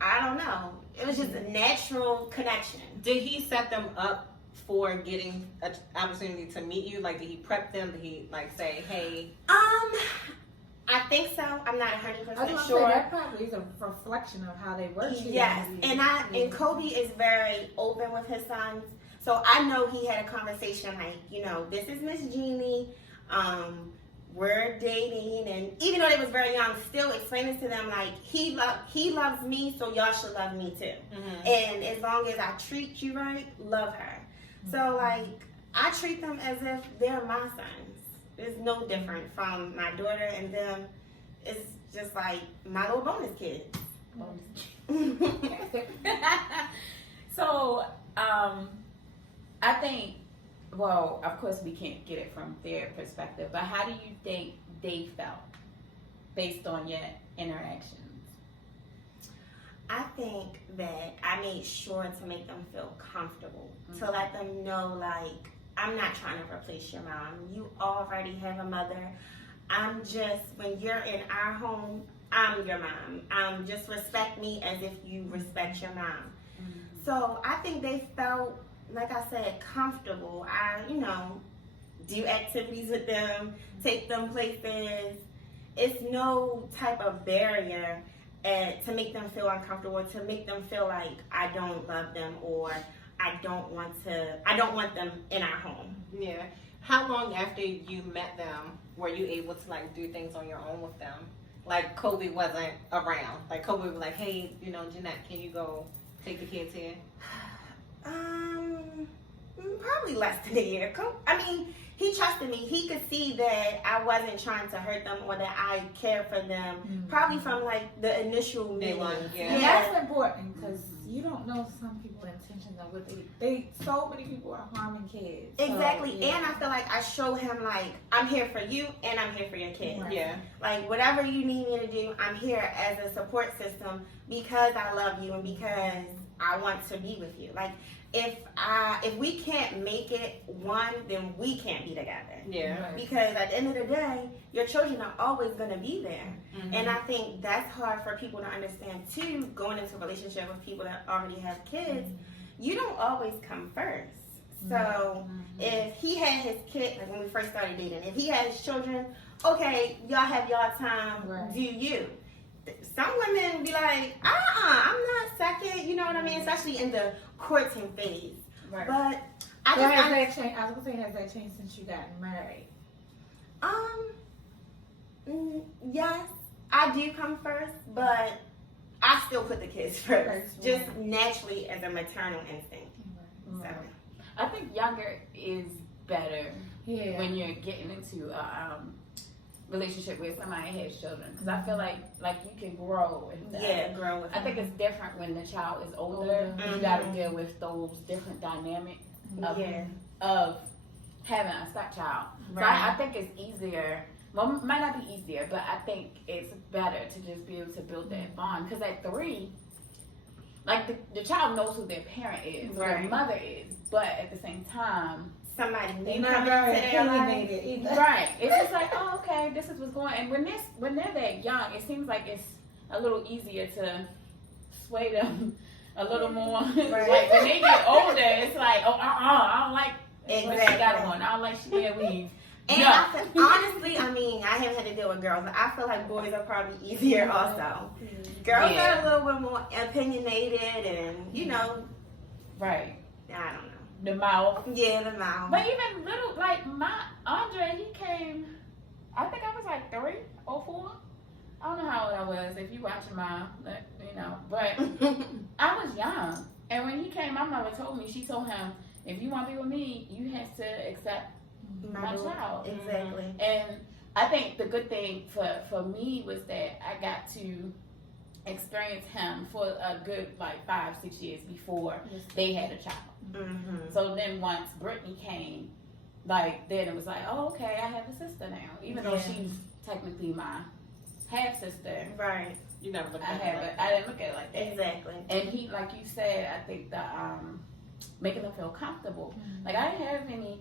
I don't know. It was just a natural connection. Did he set them up for getting an opportunity to meet you? Like, did he prep them? Did he like say, hey? I think so. I'm not 100% I was sure. say that probably is a reflection of how they were. Yes, and Kobe is very open with his sons, so I know he had a conversation like, you know, this is Miss Jeannie, we're dating, and even though they was very young, still explaining to them like, he loves me, so y'all should love me too, and as long as I treat you right, love her. So like, I treat them as if they're my sons. It's no different from my daughter and them. It's just like my little bonus kids. So, I think, well, of course we can't get it from their perspective, but how do you think they felt based on your interactions? I think that I made sure to make them feel comfortable, to let them know, like, I'm not trying to replace your mom. You already have a mother. I'm just, when you're in our home, I'm your mom. Just respect me as if you respect your mom. So I think they felt, like I said, comfortable. I, do activities with them, take them places. It's no type of barrier to make them feel uncomfortable, to make them feel like I don't love them or I don't want them in our home. Yeah. How long after you met them were you able to like do things on your own with them? Like Kobe wasn't around. Like Kobe was like, hey, you know, Jeanette, can you go take the kids here? Probably less than a year. I mean, he trusted me. He could see that I wasn't trying to hurt them or that I cared for them. Probably from like the initial Day meeting. one, Yeah, that's important because you don't know some people's intentions of what they. So many people are harming kids. Exactly, So, yeah. and I feel like I show him like I'm here for you and I'm here for your kids. Right. Yeah. Like whatever you need me to do, I'm here as a support system because I love you and because I want to be with you. Like if we can't make it one, then we can't be together. Yeah. Right. Because at the end of the day, your children are always gonna be there. Mm-hmm. And I think that's hard for people to understand too, going into a relationship with people that already have kids. You don't always come first. So if he had his kid, like when we first started dating, if he had his children, okay, y'all have y'all time, Right. do you. Some women be like, I'm not second, you know what I mean? Especially in the courting phase. Right. But Has I that changed? I was gonna say, has that changed since you got married? Yes, I do come first, but I still put the kids first, just naturally as a maternal instinct. So. I think younger is better Yeah. when you're getting into a relationship with somebody who has children, because I feel like you can grow with that. Yeah, grow with I think it's different when the child is older. You got to deal with those different dynamics of having a stepchild. So I think it's easier. Well, it might not be easier, but I think it's better to just be able to build that bond. Because at 3, like the child knows who their parent is, who their mother is, but at the same time, somebody They're new not coming very into their life. opinionated either. right? It's just like, oh, okay, this is what's going on. And when they're that young, it seems like it's a little easier to sway them a little more. Like when they get older, it's like, oh, I don't like what she got on. I don't like she wear weave. And honestly, I mean, I haven't had to deal with girls, but I feel like boys are probably easier also. Girls are a little bit more opinionated and, you know. Right. I don't know. The mouth. Yeah, the mouth. But even little, like my Andre, he came, I think I was like 3 or 4. I don't know how old I was if you watching my, you know, but I was young. And when he came, my mother told me, she told him, if you want to be with me, you have to accept my child. Exactly. And I think the good thing for me was that I got to experience him for a good like 5-6 years before they had a child. So then once Brittany came, like then it was like, oh, okay, I have a sister now, even though she's technically my half sister. Right. You never looked I at have it. it. I didn't look at it like that. Exactly. And he, like you said, I think the making them feel comfortable. Like I didn't have any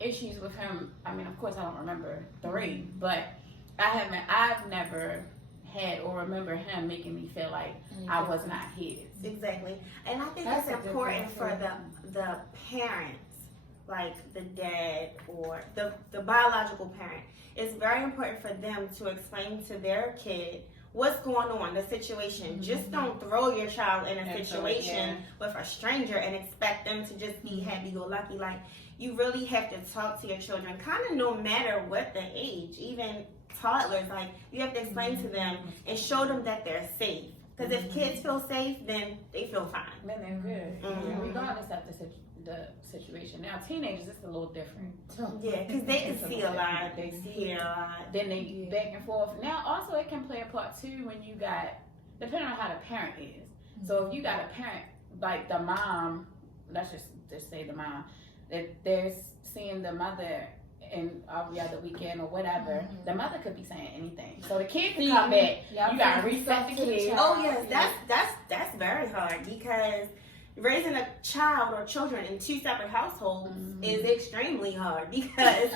issues with him. I mean, of course, I don't remember 3, but I've never had or remember him making me feel like I was not his. Exactly. And I think That's it's a good important thing, for the parents, like the dad or the biological parent. It's very important for them to explain to their kid what's going on, the situation. Just don't throw your child in a situation with a stranger and expect them to just be happy-go-lucky. Like, you really have to talk to your children, kind of no matter what the age, even toddlers. Like, you have to explain to them and show them that they're safe. Because if kids feel safe, then they feel fine. Then they're good, regardless of the situation. Now, teenagers, it's a little different. Yeah, because they can see a lot, they hear a lot. Then they back and forth. Now, also, it can play a part too when you got, depending on how the parent is. So if you got a parent like the mom, let's just say the mom, that they're seeing the mother in every other weekend or whatever, the mother could be saying anything. So the kid can come back. You gotta reset the kid. Oh yes, that's very hard because raising a child or children in 2 separate households is extremely hard because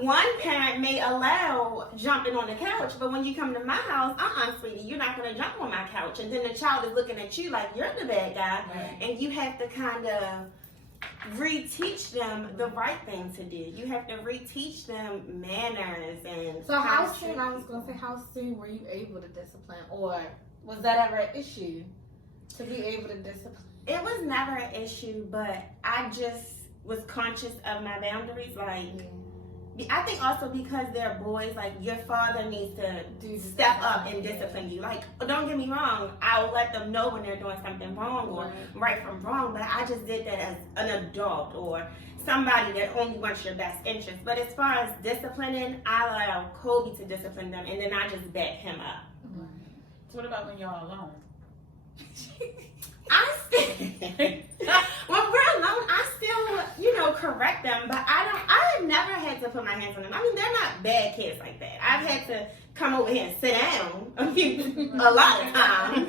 one parent may allow jumping on the couch, but when you come to my house, sweetie, you're not going to jump on my couch. And then the child is looking at you like you're the bad guy, and you have to kind of reteach them the right thing to do. You have to reteach them manners and. So how soon? I was gonna say, how soon were you able to discipline, or was that ever an issue to be able to discipline? It was never an issue, but I just was conscious of my boundaries. Like, I think also because they're boys, like, your father needs to step up and discipline you. Like, don't get me wrong, I'll let them know when they're doing something wrong or right from wrong, but I just did that as an adult or somebody that only wants your best interest. But as far as disciplining, I allow Kobe to discipline them, and then I just back him up. So what about when y'all alone? I still, when we're alone, I still, correct them, but I have never had to put my hands on them. I mean, they're not bad kids like that. I've had to come over here and sit down a lot of times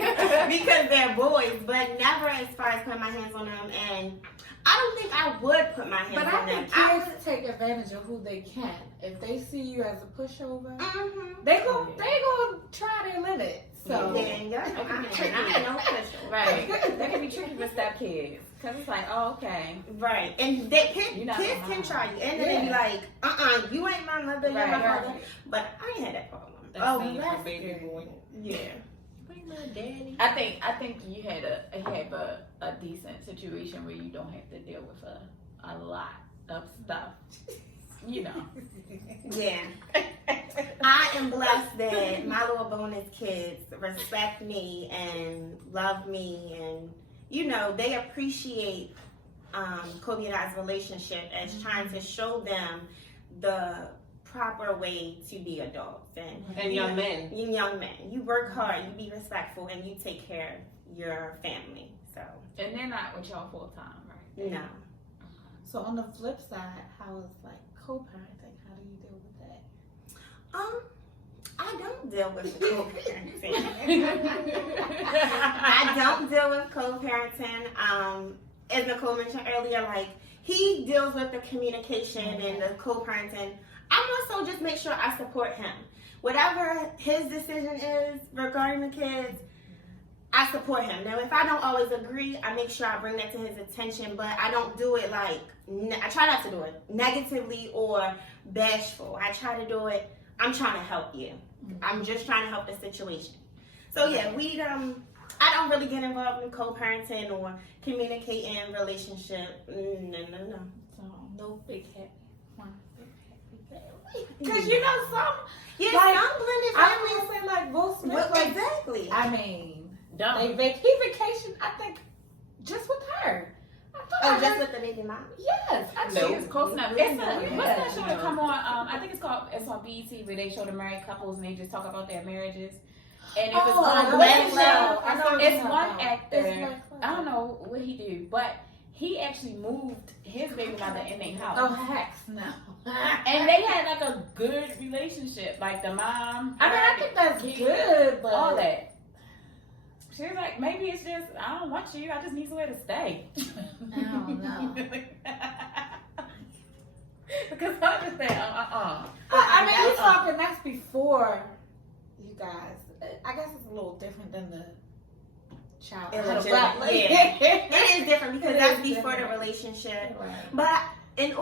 because they're boys, but never as far as putting my hands on them. And I don't think I would put my hands But on I them. think kids take advantage of who they can. If they see you as a pushover, Mm-hmm. they go try their limits. So Then, I ain't no pushover. Right. That can be tricky with stepkids. Because it's like, oh, okay. Right. And kids can try you. And then they be like, you ain't my mother, you're my father. But I ain't had that problem. That's baby boy. Yeah. Bring my daddy. I think you have a decent situation where you don't have to deal with a lot of stuff. Yeah. I am blessed that my little bonus kids respect me and love me, and they appreciate Kobe and I's relationship as trying to show them the proper way to be adults and young men. You work hard, you be respectful, and you take care of your family. So. And they're not with y'all full time, right? No. So on the flip side, how is like co-parenting? How do you deal with that? I don't deal with co-parenting. I don't deal with co-parenting. As Nicole mentioned earlier, like, he deals with the communication and the co-parenting. I more so just make sure I support him. Whatever his decision is regarding the kids, I support him. Now, if I don't always agree, I make sure I bring that to his attention, but I don't do it I try not to do it negatively or bashful. I try to do it, I'm trying to help you. I'm just trying to help the situation. So yeah, I don't really get involved in co-parenting or communicating relationship. No. So no big happy family. Because some some blended families. I say like Will Smith. Well, like, exactly. I mean, Dumb. he vacation. I think just with her. Just with the baby mom? Yes. She is close enough. What's that show that No. come on? I think it's on BET where they show the married couples and they just talk about their marriages. And it was on Netflix. It's one actor. I don't know what he do, but he actually moved his baby mother in their house. Oh heck no. And they had like a good relationship. Like the mom. I think that's good, but all that. She was like, maybe it's just, I don't want you, I just need somewhere to stay. I don't know. Because I just say, I mean, you're talking, that's before you guys. I guess it's a little different than the child. Illegitimate. It is different because that's before the relationship. Right. But in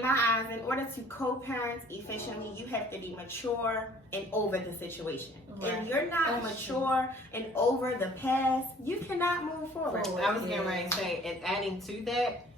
my eyes, in order to co-parent efficiently, you have to be mature and over the situation. Right. If you're not mature and over the past, you cannot move forward. I was getting ready to say, and adding to that,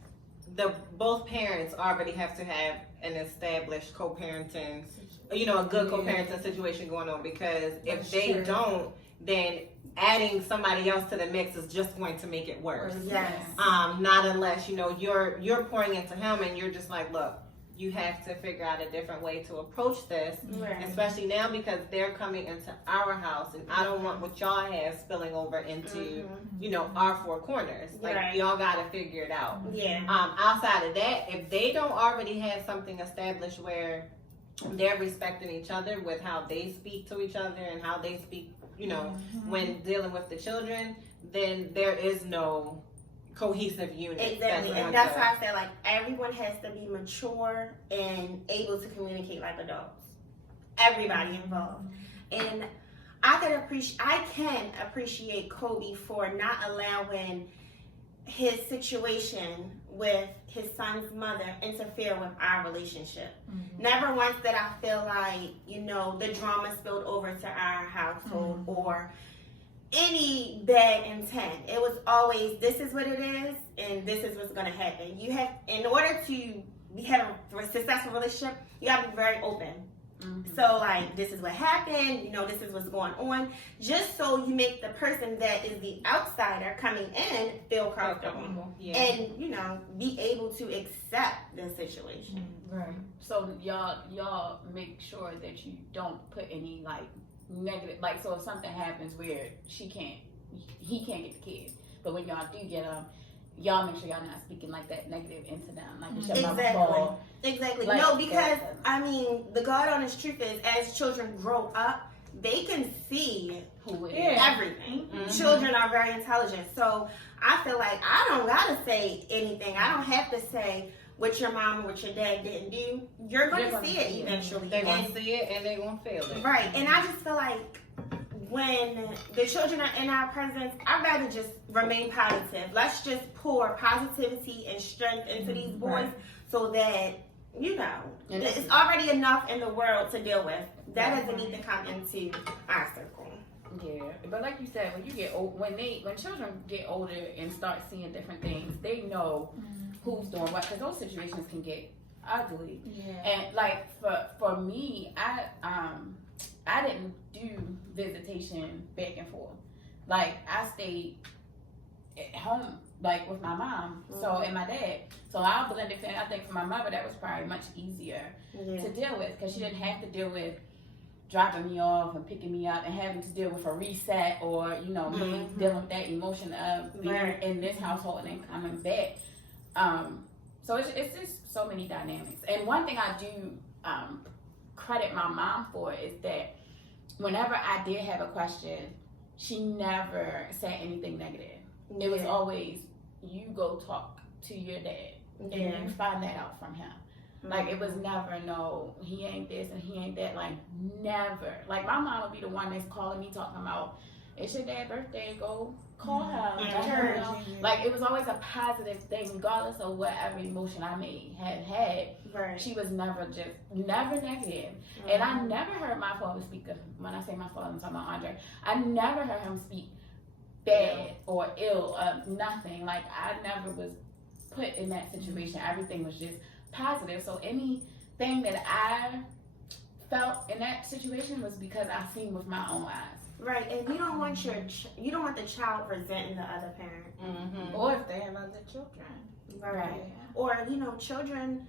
both parents already have to have an established co-parenting, a good co-parenting situation going on, because if they don't, then adding somebody else to the mix is just going to make it worse. Yes. Not unless, you're pouring into him and you're just like, look, you have to figure out a different way to approach this, especially now because they're coming into our house and I don't want what y'all have spilling over into, our four corners. Like, y'all got to figure it out. Yeah. Outside of that, if they don't already have something established where they're respecting each other with how they speak to each other and how they speak, when dealing with the children, then there is no cohesive unit. Exactly. And that's why I said, like, everyone has to be mature and able to communicate like adults. Everybody involved. And I can appreciate Kobe for not allowing his situation with his son's mother interfere with our relationship. Never once did I feel like, the drama spilled over to our household or any bad intent. It was always, this is what it is, and this is what's going to happen. You have, in order to have a successful relationship, you have to be very open. Mm-hmm. So, like, this is what happened, you know, this is what's going on, just so you make the person that is the outsider coming in feel comfortable. Yeah. And, you know, be able to accept the situation. Right. So, y'all make sure that you don't put any, like, negative, like, so if something happens where he can't get the kid, but when y'all do get them, y'all make sure y'all not speaking like that negative into them, like it's your mama's fault. Exactly. Like, no, because I mean, the God honest truth is, as children grow up, they can see everything. Mm-hmm. Children are very intelligent, so I feel like I don't gotta say anything. I don't have to say what your mom or what your dad didn't do. You're gonna see it eventually. They're gonna see it and they're gonna feel it. Right. And I just feel like when the children are in our presence, I'd rather just remain positive. Let's just pour positivity and strength into these boys so that, you know, it's already enough in the world to deal with. That doesn't need to come into our circle. Yeah, but like you said, when you get old, when children get older and start seeing different things, they know who's doing what, because those situations can get ugly. Yeah. And like for me, I didn't do visitation back and forth. Like, I stayed at home, like, with my mom, so, and my dad. So our blended family, I think for my mother, that was probably much easier to deal with, because she didn't have to deal with dropping me off and picking me up and having to deal with a reset, or, you know, me dealing with that emotion of being in this household and then coming back. So it's just so many dynamics. And one thing I do credit my mom for is that whenever I did have a question, she never said anything negative. It was always, you go talk to your dad and you find that out from him. Like, it was never, no, he ain't this and he ain't that. Like, never. Like, my mom would be the one that's calling me, talking about, it's your dad's birthday, go call him. Let her know. Like, it was always a positive thing, regardless of whatever emotion I may have had. Right. She was never negative. And I never heard my father speak, when I say my father, I'm talking about Andre, I never heard him speak bad or ill of nothing. Like, I never was put in that situation. Everything was just positive. So anything that I felt in that situation was because I seen with my own eyes. Right, and you don't want you don't want the child resenting the other parent, or if they have other children. Right, or, you know, children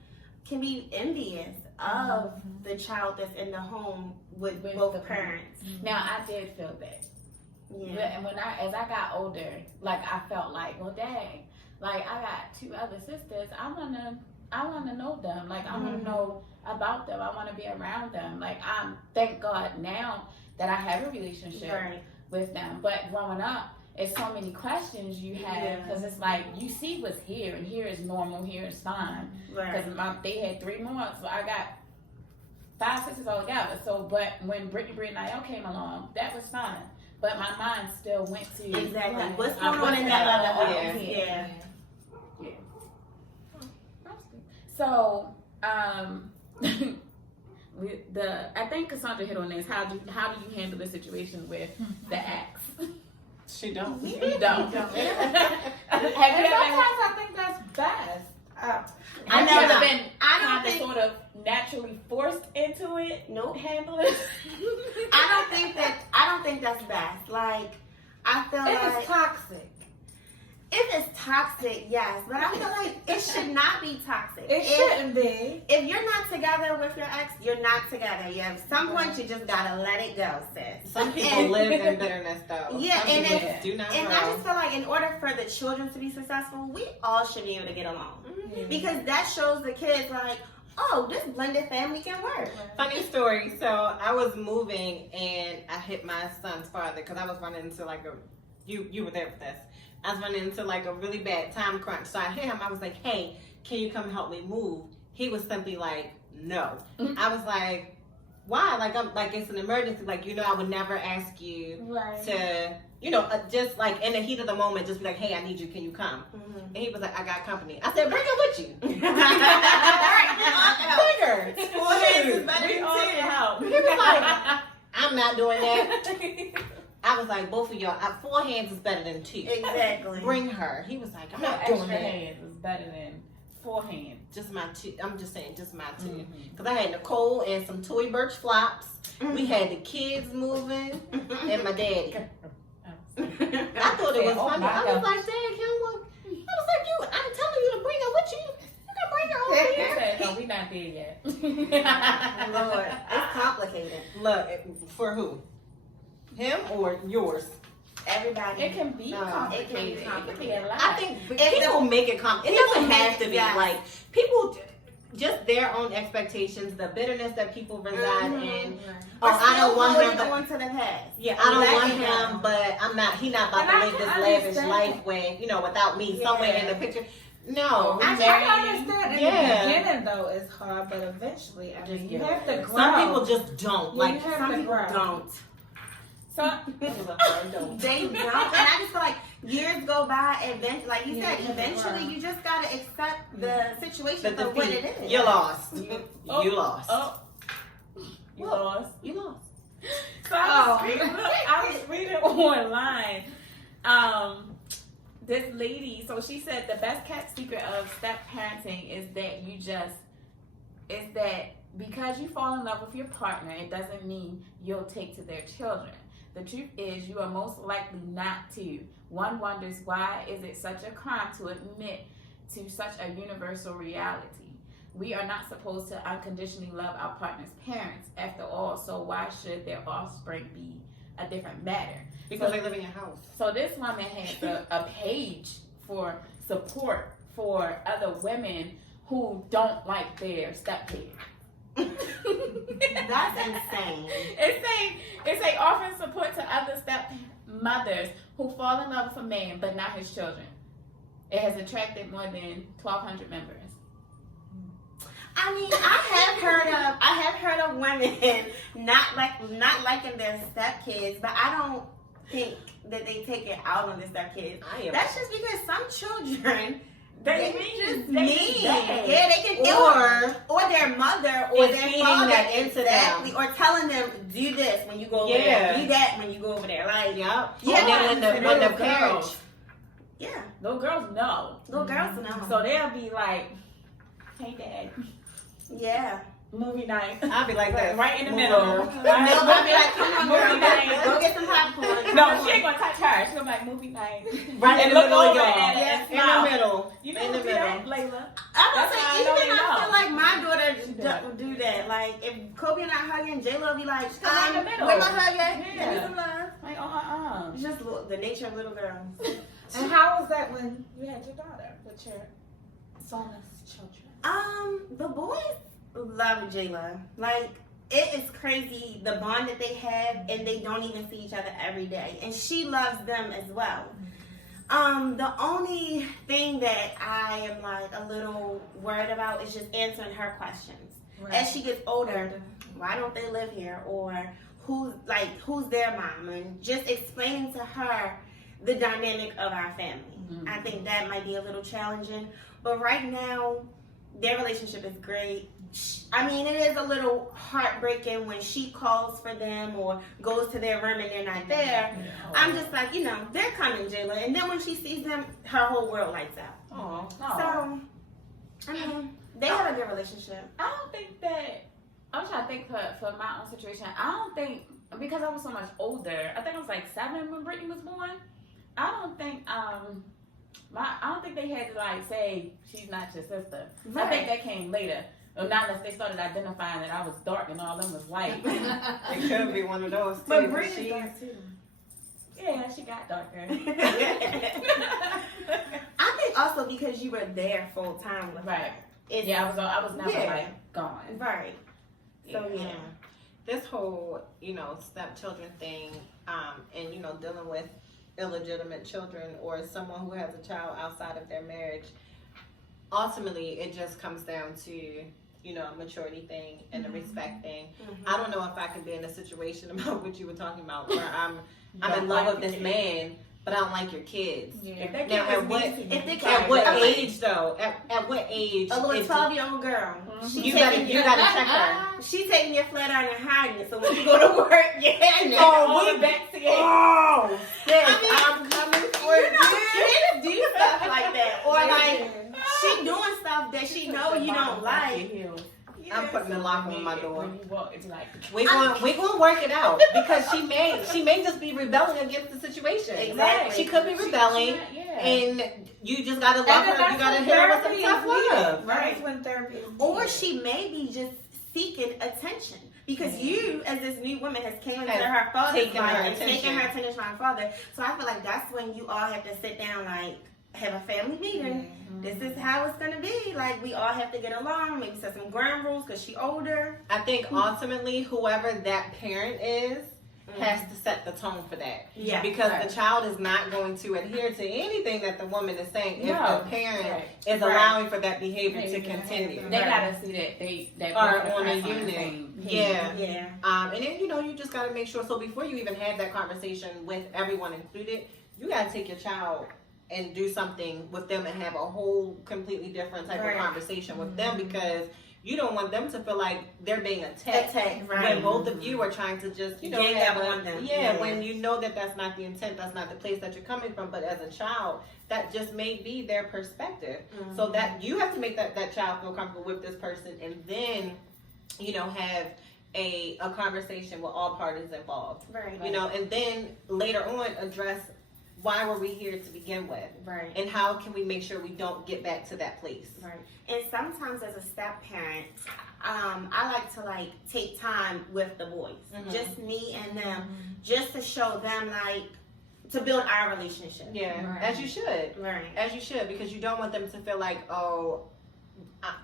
can be envious of the child that's in the home with both parents. Now, I did feel that. Yeah. And as I got older, like, I felt like, well, dang, like, I got two other sisters. I wanna know them. Like, I wanna know about them. I wanna be around them. Like, thank God now that I have a relationship with them. But growing up, it's so many questions you have, because it's like, you see what's here, and here is normal, here is fine. Because they had 3 more, so I got 5 sisters all together. So, but when Brittany, Brie, and Niall came along, that was fine. But my mind still went to what's going on in that other house. Yeah. So, I think Cassandra hit on this. How do you handle the situation with the ex? She don't. You don't. Sometimes I think that's best. I never been kind of sort of naturally forced into it. Nope. Handle it. I don't think that's best. Like, I feel like it's toxic. If it's toxic, yes, but I feel like it should not be toxic. It shouldn't be. If you're not together with your ex, you're not together. You have some point, you just gotta let it go, sis. Some people live in bitterness, though. Yeah, some and I just feel like in order for the children to be successful, we all should be able to get along, because that shows the kids like, oh, this blended family can work. Funny story. So I was moving and I hit my son's father because I was running into like you were there for this. I was running into like a really bad time crunch. So I hit him. I was like, hey, can you come help me move? He was simply like, no. I was like, why? Like, I'm like, it's an emergency. Like, you know, I would never ask you to, you know, just like in the heat of the moment, just be like, hey, I need you. Can you come? And he was like, I got company. I said, bring him with you. Bigger. 4 hands is better We than all 10. can help. He was like, I'm not doing that. I was like, both of y'all, 4 hands is better than 2. Exactly. Bring her. He was like, I'm Your not doing extra that. hands is better than 4 hands. Just my 2. I'm just saying, just my 2. Mhm. Because I had Nicole and some Toy Birch flops. We had the kids moving and my daddy. I thought it was Oh funny. my I was God. like, Dad, I was like, I'm telling you to bring her with you. You can bring her over He here. said, no, we not there yet. Lord, it's complicated. Look, for who? Him or yours? Everybody. It can be complicated. it can be a lot. I think If people make it complicated. It people doesn't have make- to be. yes. Like, people, just their own expectations, the bitterness that people reside in. Or Oh, I don't want him, to but go into the past. yeah, I don't Let want him him, know. but he not about And to I live this can lavish understand. life when, without me somewhere in the picture. No. I I understand in Yeah. the beginning though it's hard, but eventually, I Just mean, you get have to grow. Some people just don't. Yeah, Like, you have Some to people grow. don't. So, They don't. And I just feel like years go by, eventually, like you Yeah, said, you have to eventually grow. you just gotta accept the situation the for what defeat. it is. You lost. Oh, You lost. oh, you lost. You lost. So I was reading online. This lady, so she said the best kept secret of step parenting is that because you fall in love with your partner, it doesn't mean you'll take to their children. The truth is you are most likely not to. One wonders why is it such a crime to admit to such a universal reality. We are not supposed to unconditionally love our partner's parents after all, so why should their offspring be a different matter? Because they live in your house. So this woman has a page for support for other women who don't like their stepdad. That's insane. It's a offering support to other stepmothers who fall in love with a man but not his children. It has attracted more than 1,200 members. I mean, I have heard of women not liking their stepkids, but I don't think that they take it out on their stepkids. That's just because some children they just mean. Yeah, they can or their mother or It's their feeding father that into exactly, them. or telling them do this when you go over there, do that when you go over there. Like Yep. Yeah, And then when the parents, girls, yeah, little girls know. little girls know. So they'll be like, hey dad, yeah. movie night. I'll be like this. Right in the Move middle. over. I'll be like, come on, girl, Movie night. go get some popcorn. No, she ain't gonna touch her. She's gonna be like, movie night. Right in And the look middle of over y'all. at it Yeah, and In the smile. middle. You know In who the do that, middle. Layla? I That's would how I say, know even they I know. feel like my daughter She does. do that. Like, if Kobe and I hugging, J-Lo will be like, Right in the middle. where my hug at? Give me Yeah. some love. Like, It's just the nature of little girls. And how was that when you had your daughter with your son's children? The boys love J-Lo. Like, it is crazy the bond that they have, and they don't even see each other every day. And she loves them as well. The only thing that I am like a little worried about is just answering her questions. As she gets older, why don't they live here? Or who's their mom? And just explaining to her the dynamic of our family. Mhm. I think that might be a little challenging. But right now, their relationship is great. I mean, it is a little heartbreaking when she calls for them or goes to their room and they're not there. I'm just like, they're coming, Jayla. And then when she sees them, her whole world lights up. Oh. So, I mean, they have a good relationship. I don't think that. I'm trying to think for my own situation. I don't think because I was so much older. I think I was like 7 when Brittany was born. I don't think I don't think they had to like say she's not your sister. I think that came later. Or not unless they started identifying that I was dark and all them was white. It could be one of those too. But Brittany's dark too. Yeah, she got darker. I think also because you were there full time with Right. her. It's, Yeah, I was never Yeah. like gone. Right. So yeah. This whole, stepchildren thing, and dealing with illegitimate children or someone who has a child outside of their marriage, ultimately it just comes down to, a maturity thing and a respect thing. I don't know if I could be in a situation about what you were talking about where I'm in love with this man, but I don't like your kids. If they Now, can't at what, At what I'm like- age though? At what age? A little is- 12-year-old girl. You gotta check her. She's taking your flat iron and hiding it. So when you go to work, yeah. all the back together. like, your heels. I'm putting the lock on my door. When you walk, it's like We gonna work it out because she may just be rebelling against the situation. Exactly. She could be rebelling, and you just gotta love her. You gotta hit her with some tough love. Right. When therapy is or needed. she may be just seeking attention because you, as this new woman, has came into Has her father's taken life her and taken attention. her attention from her father. So I feel like that's when you all have to sit down, like, have a family meeting. This is how it's gonna be. Like, we all have to get along. Maybe set some ground rules because she older. I think ultimately, whoever that parent is has to set the tone for that. Yeah, because right. the child is not going to adhere to anything that the woman is saying if No. the parent Right. is Right. allowing for that behavior to Behavior to continue. happen. they Right. gotta see that Are both of on a us the unit. same page. Yeah. Yeah. And then, you just got to make sure. So before you even have that conversation with everyone included, you got to take your child and do something with them and have a whole completely different type Right. of conversation with them because you don't want them to feel like they're being attacked. Right. When both of you are trying to just, Gang have up a, on them. yeah, Yeah. when you know that that's not the intent, that's not the place that you're coming from. But as a child, that just may be their perspective. So that you have to make that child feel comfortable with this person, and then, have a conversation with all parties involved. Right. And then later on address why were we here to begin with, Right. and how can we make sure we don't get back to that place. Right. And sometimes as a step parent, I like to take time with the boys, just me and them, just to show them to build our relationship. Yeah, Right. as you should. Right. As you should, because you don't want them to feel like,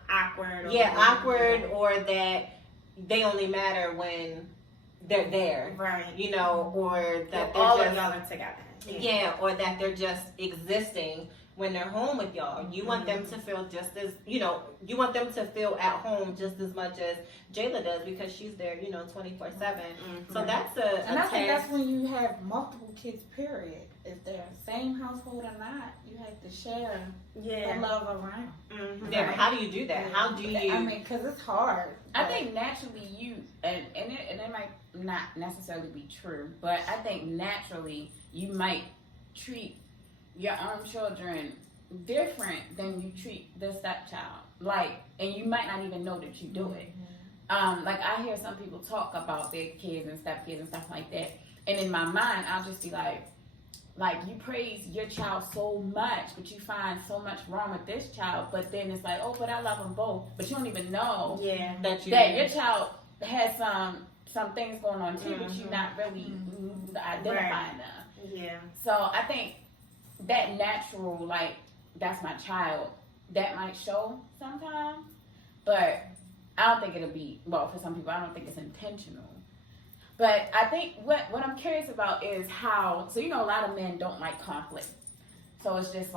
Awkward. awkward, or that they only matter when they're there, Right. or that all they're of just, y'all are together. yeah, or that they're just existing when they're home with y'all. You want them to feel just as, you want them to feel at home just as much as Jayla does because she's there, 24/7. So that's And I think task. that's when you have multiple kids, period. If they're the same household or not, you have to share the love around. Yeah, but how do you do that? How do you? I mean, because it's hard. I but- think naturally and it might not necessarily be true, but I think naturally you might treat your own children different than you treat the stepchild. And you might not even know that you do it. I hear some people talk about their kids and stepkids and stuff like that, and in my mind, I'll just be like you praise your child so much, but you find so much wrong with this child, but then it's but I love them both, but you don't even know that your child has some things going on too, but you're not really identifying them. Yeah. So I think that natural, that's my child, that might show sometimes, but I don't think it'll be, for some people, I don't think it's intentional. But I think what I'm curious about is how, a lot of men don't like conflict. So it's just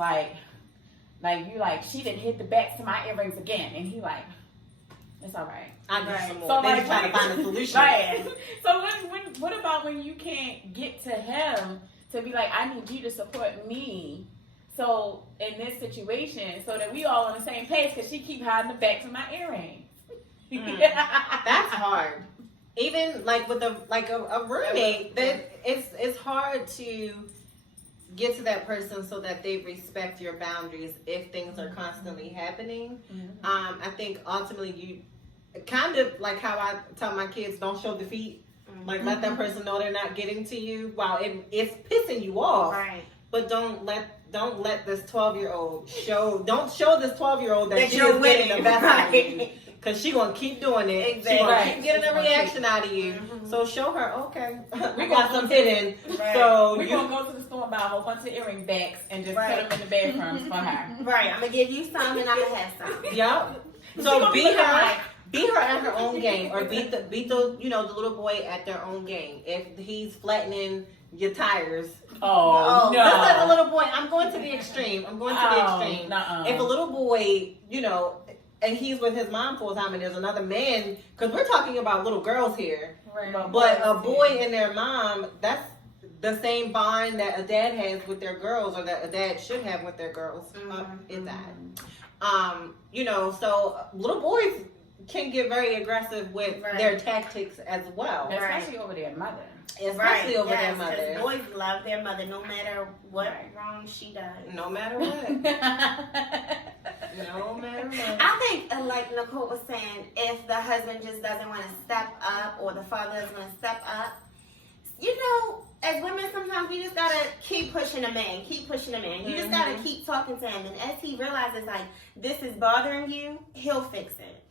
she didn't hit the backs to my earrings again, and he it's all right. I need some more. So, They're trying to find a solution. Right. So what about when you can't get to him to be I need you to support me? So in this situation, so that we all on the same page, because she keep hiding the backs of my earrings. That's hard. Even with a roommate, that it's hard to get to that person so that they respect your boundaries if things are constantly happening. I think ultimately you kind of how I tell my kids, don't show defeat. Let that person know they're not getting to you while it's pissing you off. Right. But don't let this 12-year-old don't show this 12-year-old that she you're is getting winning. the best out of you. Because she gonna keep doing it. Exactly. She gonna Right. keep getting a She's gonna reaction out of you. So show her, okay, we gonna got go some to- hidden. Right. So We're going to go to the store and buy a whole bunch of earring backs and just Right. put them in the bedrooms for her. Right. I'm gonna give you some, and I'm gonna have some. Yup. So beat her at her own game, or beat the the little boy at their own game. If he's flattening your tires. Oh, no. Just like a little boy. I'm going to the extreme. I'm going to the extreme. nuh-uh. If a little boy, and he's with his mom full time, and there's another man, because we're talking about little girls here. Right. But a boy and their mom, that's the same bond that a dad has with their girls, or that a dad should have with their girls. It died. So little boys can get very aggressive with their tactics as well. Especially over their mother. Especially over their 'cause mother. boys love their mother no matter what wrong she does. No matter what. No matter what. I think, like Nicole was saying, if the husband just doesn't want to step up or the father doesn't want to step up, you know, as women, sometimes we just gotta keep pushing a man, keep pushing a man. You just gotta keep talking to him, and as he realizes like this is bothering you, he'll fix it.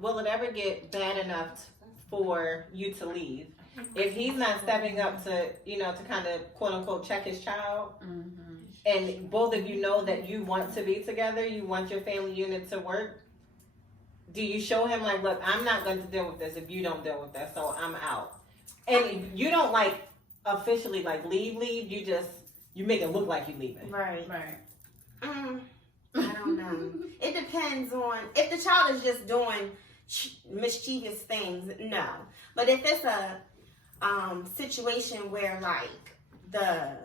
Will it ever get bad enough for you to leave? If he's not stepping up to, you know, to kind of quote unquote check his child, and both of you know that you want to be together, you want your family unit to work, do you show him like, look, I'm not going to deal with this if you don't deal with this, so I'm out? And you don't like officially like leave, you make it look like you leaving. Right. I don't know. It depends on if the child is just doing mischievous things. No, but if it's a situation where like the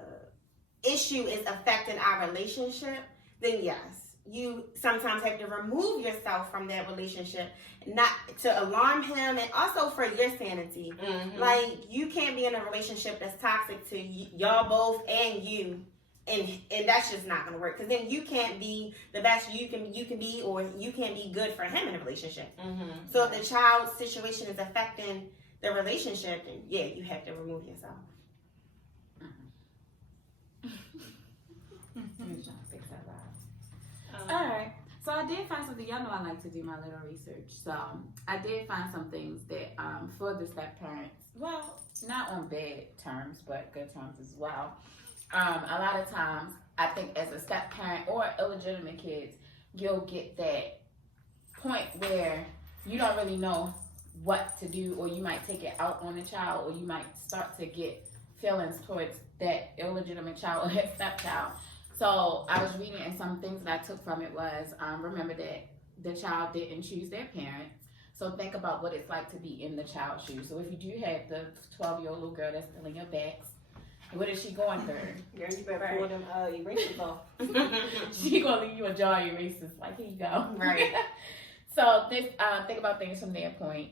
issue is affecting our relationship, then yes, you sometimes have to remove yourself from that relationship, not to alarm him and also for your sanity. Like you can't be in a relationship that's toxic to y'all both and you, and that's just not gonna work, because then you can't be the best you can be, or you can't be good for him in a relationship. So if the child's situation is affecting the relationship, then yeah, you have to remove yourself. Alright, so I did find something. Y'all know I like to do my little research. So I did find some things that for the step parents, well, not on bad terms, but good terms as well. A lot of times, I think as a step parent or illegitimate kids, you'll get that point where you don't really know what to do, or you might take it out on the child, or you might start to get feelings towards that illegitimate child or that stepchild. So I was reading, and some things that I took from it was, remember that the child didn't choose their parents. So think about what it's like to be in the child's shoes. So if you do have the 12-year-old little girl that's filling your bags, what is she going through? Girl, you better pull them erasers off. She gonna leave you a jar of erasers, like, here you go. Right. So this, think about things from their point.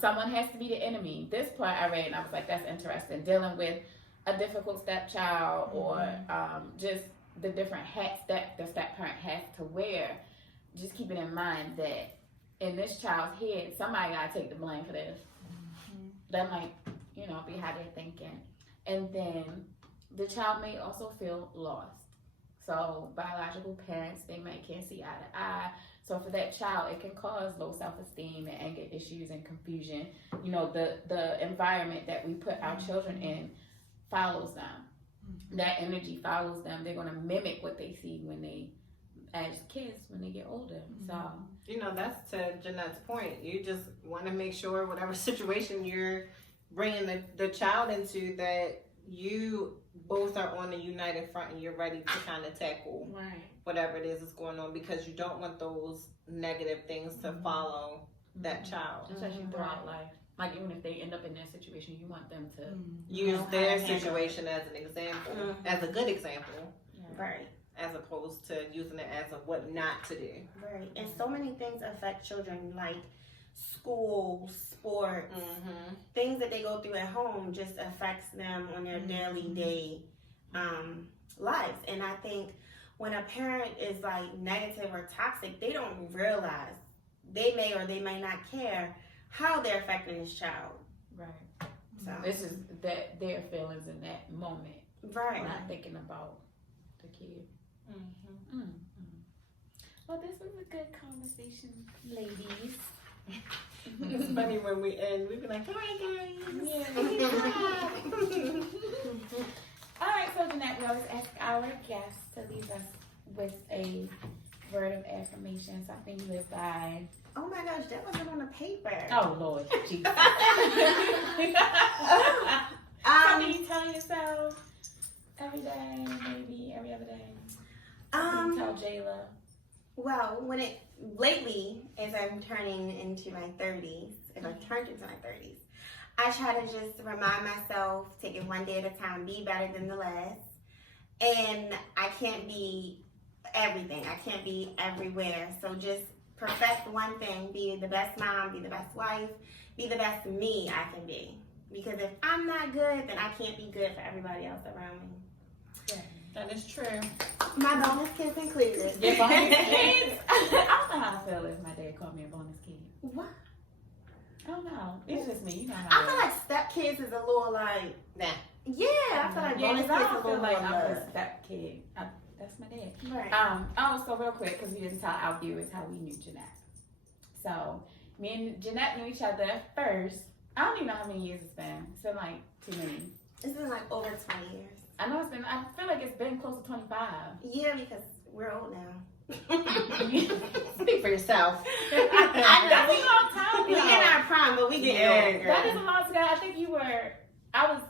Someone has to be the enemy. This part I read and I was like, that's interesting. Dealing with a difficult stepchild, or just the different hats that the step parent has to wear. Just keeping in mind that in this child's head, somebody gotta take the blame for this. That might, you know, be how they're thinking. And then the child may also feel lost. So biological parents, they can't see eye to eye. So for that child, it can cause low self-esteem and anger issues and confusion. You know, the environment that we put our children in follows them. That energy follows them. They're going to mimic what they see when they, as kids, when they get older. So, you know, that's to Jeanette's point. You just want to make sure whatever situation you're bringing the child into, that you both are on a united front and you're ready to kind of tackle whatever it is that's going on, because you don't want those negative things to follow that child. especially throughout life. Like, even if they end up in that situation, you want them to Use their situation as an example, as a good example, Right. as opposed to using it as a what not to do. Right. And so many things affect children, like school, sports, things that they go through at home just affects them on their daily day lives. And I think when a parent is like negative or toxic, they don't realize, they may or they may not care how they're affecting this child. Right. So This is that their feelings in that moment. right. Not thinking about the kid. Well, this was a good conversation, ladies. It's funny when we end, we be like, all right, guys. All right, so Jeanette, we always ask our guests to leave us with a word of affirmation, something you live by. Oh my gosh, that wasn't on the paper. Oh, Lord. Jesus. Something you tell yourself every day, maybe every other day. Something you tell Jayla. Well, lately, as I'm turning into my 30s, if I turned into my 30s, I try to just remind myself, take it one day at a time, be better than the last. And I can't be everything. I can't be everywhere. So just perfect one thing, be the best mom, be the best wife, be the best me I can be. Because if I'm not good, then I can't be good for everybody else around me. That is true. My bonus kids included. Your bonus kids? I don't know how I feel if my dad called me a bonus kid. What? I don't know. It's just me. You know I how feel like step kids is a little like, Nah. yeah, I feel like yeah, bonus 'cause I kids is don't a feel little like more I'm love. a step kid. That's my dad. Right. Oh, so real quick, because we didn't tell our viewers how we knew Jeanette. So, me and Jeanette knew each other first. I don't even know how many years it's been. It's been like too many. It's been like over 20 years. I know it's been, I feel like it's been close to 25. Yeah, because we're old now. Speak for yourself. That's a long time We in ago. our prime, but we getting Yeah, old. That is a long time. I think I was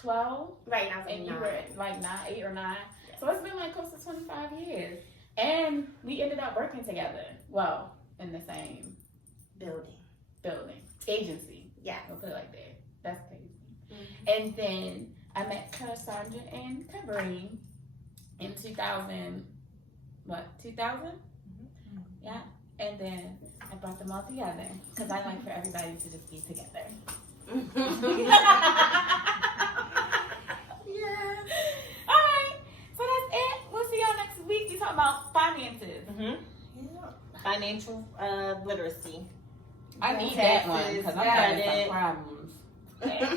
12, Right, I was like, and you were like 8 or 9. So it's been like close to 25 years. And we ended up working together. Well, in the same building. Agency. Yeah. We'll put it like that. That's crazy. Mhm. And then I met Cassandra and Cabrini in 2000. What, 2000? Yeah. And then I brought them all together because I like for everybody to just be together. Yeah. All right. So that's it. We'll see y'all next week. We talk about finances. Financial literacy. I need Taxes, that one because I'm having some problems.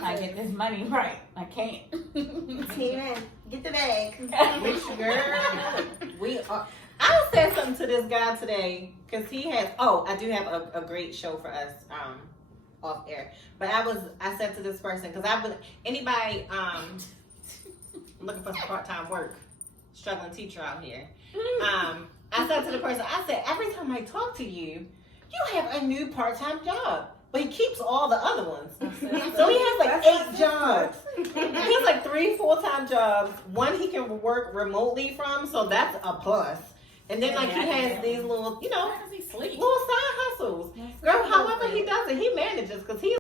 I get this money right. I can't. Team in. Get the bag. Which girl? We are. I said something to this guy today because he has. Oh, I do have a great show for us off air. But I said to this person because anybody looking for some part-time work, struggling teacher out here. I said to the person, I said, every time I talk to you, you have a new part-time job. But he keeps all the other ones. So he has like 8 jobs. He has like 3 full-time jobs. One he can work remotely from, so that's a plus. And then like he has these little, How does he sleep? little side hustles. Girl, however he does it, he manages because he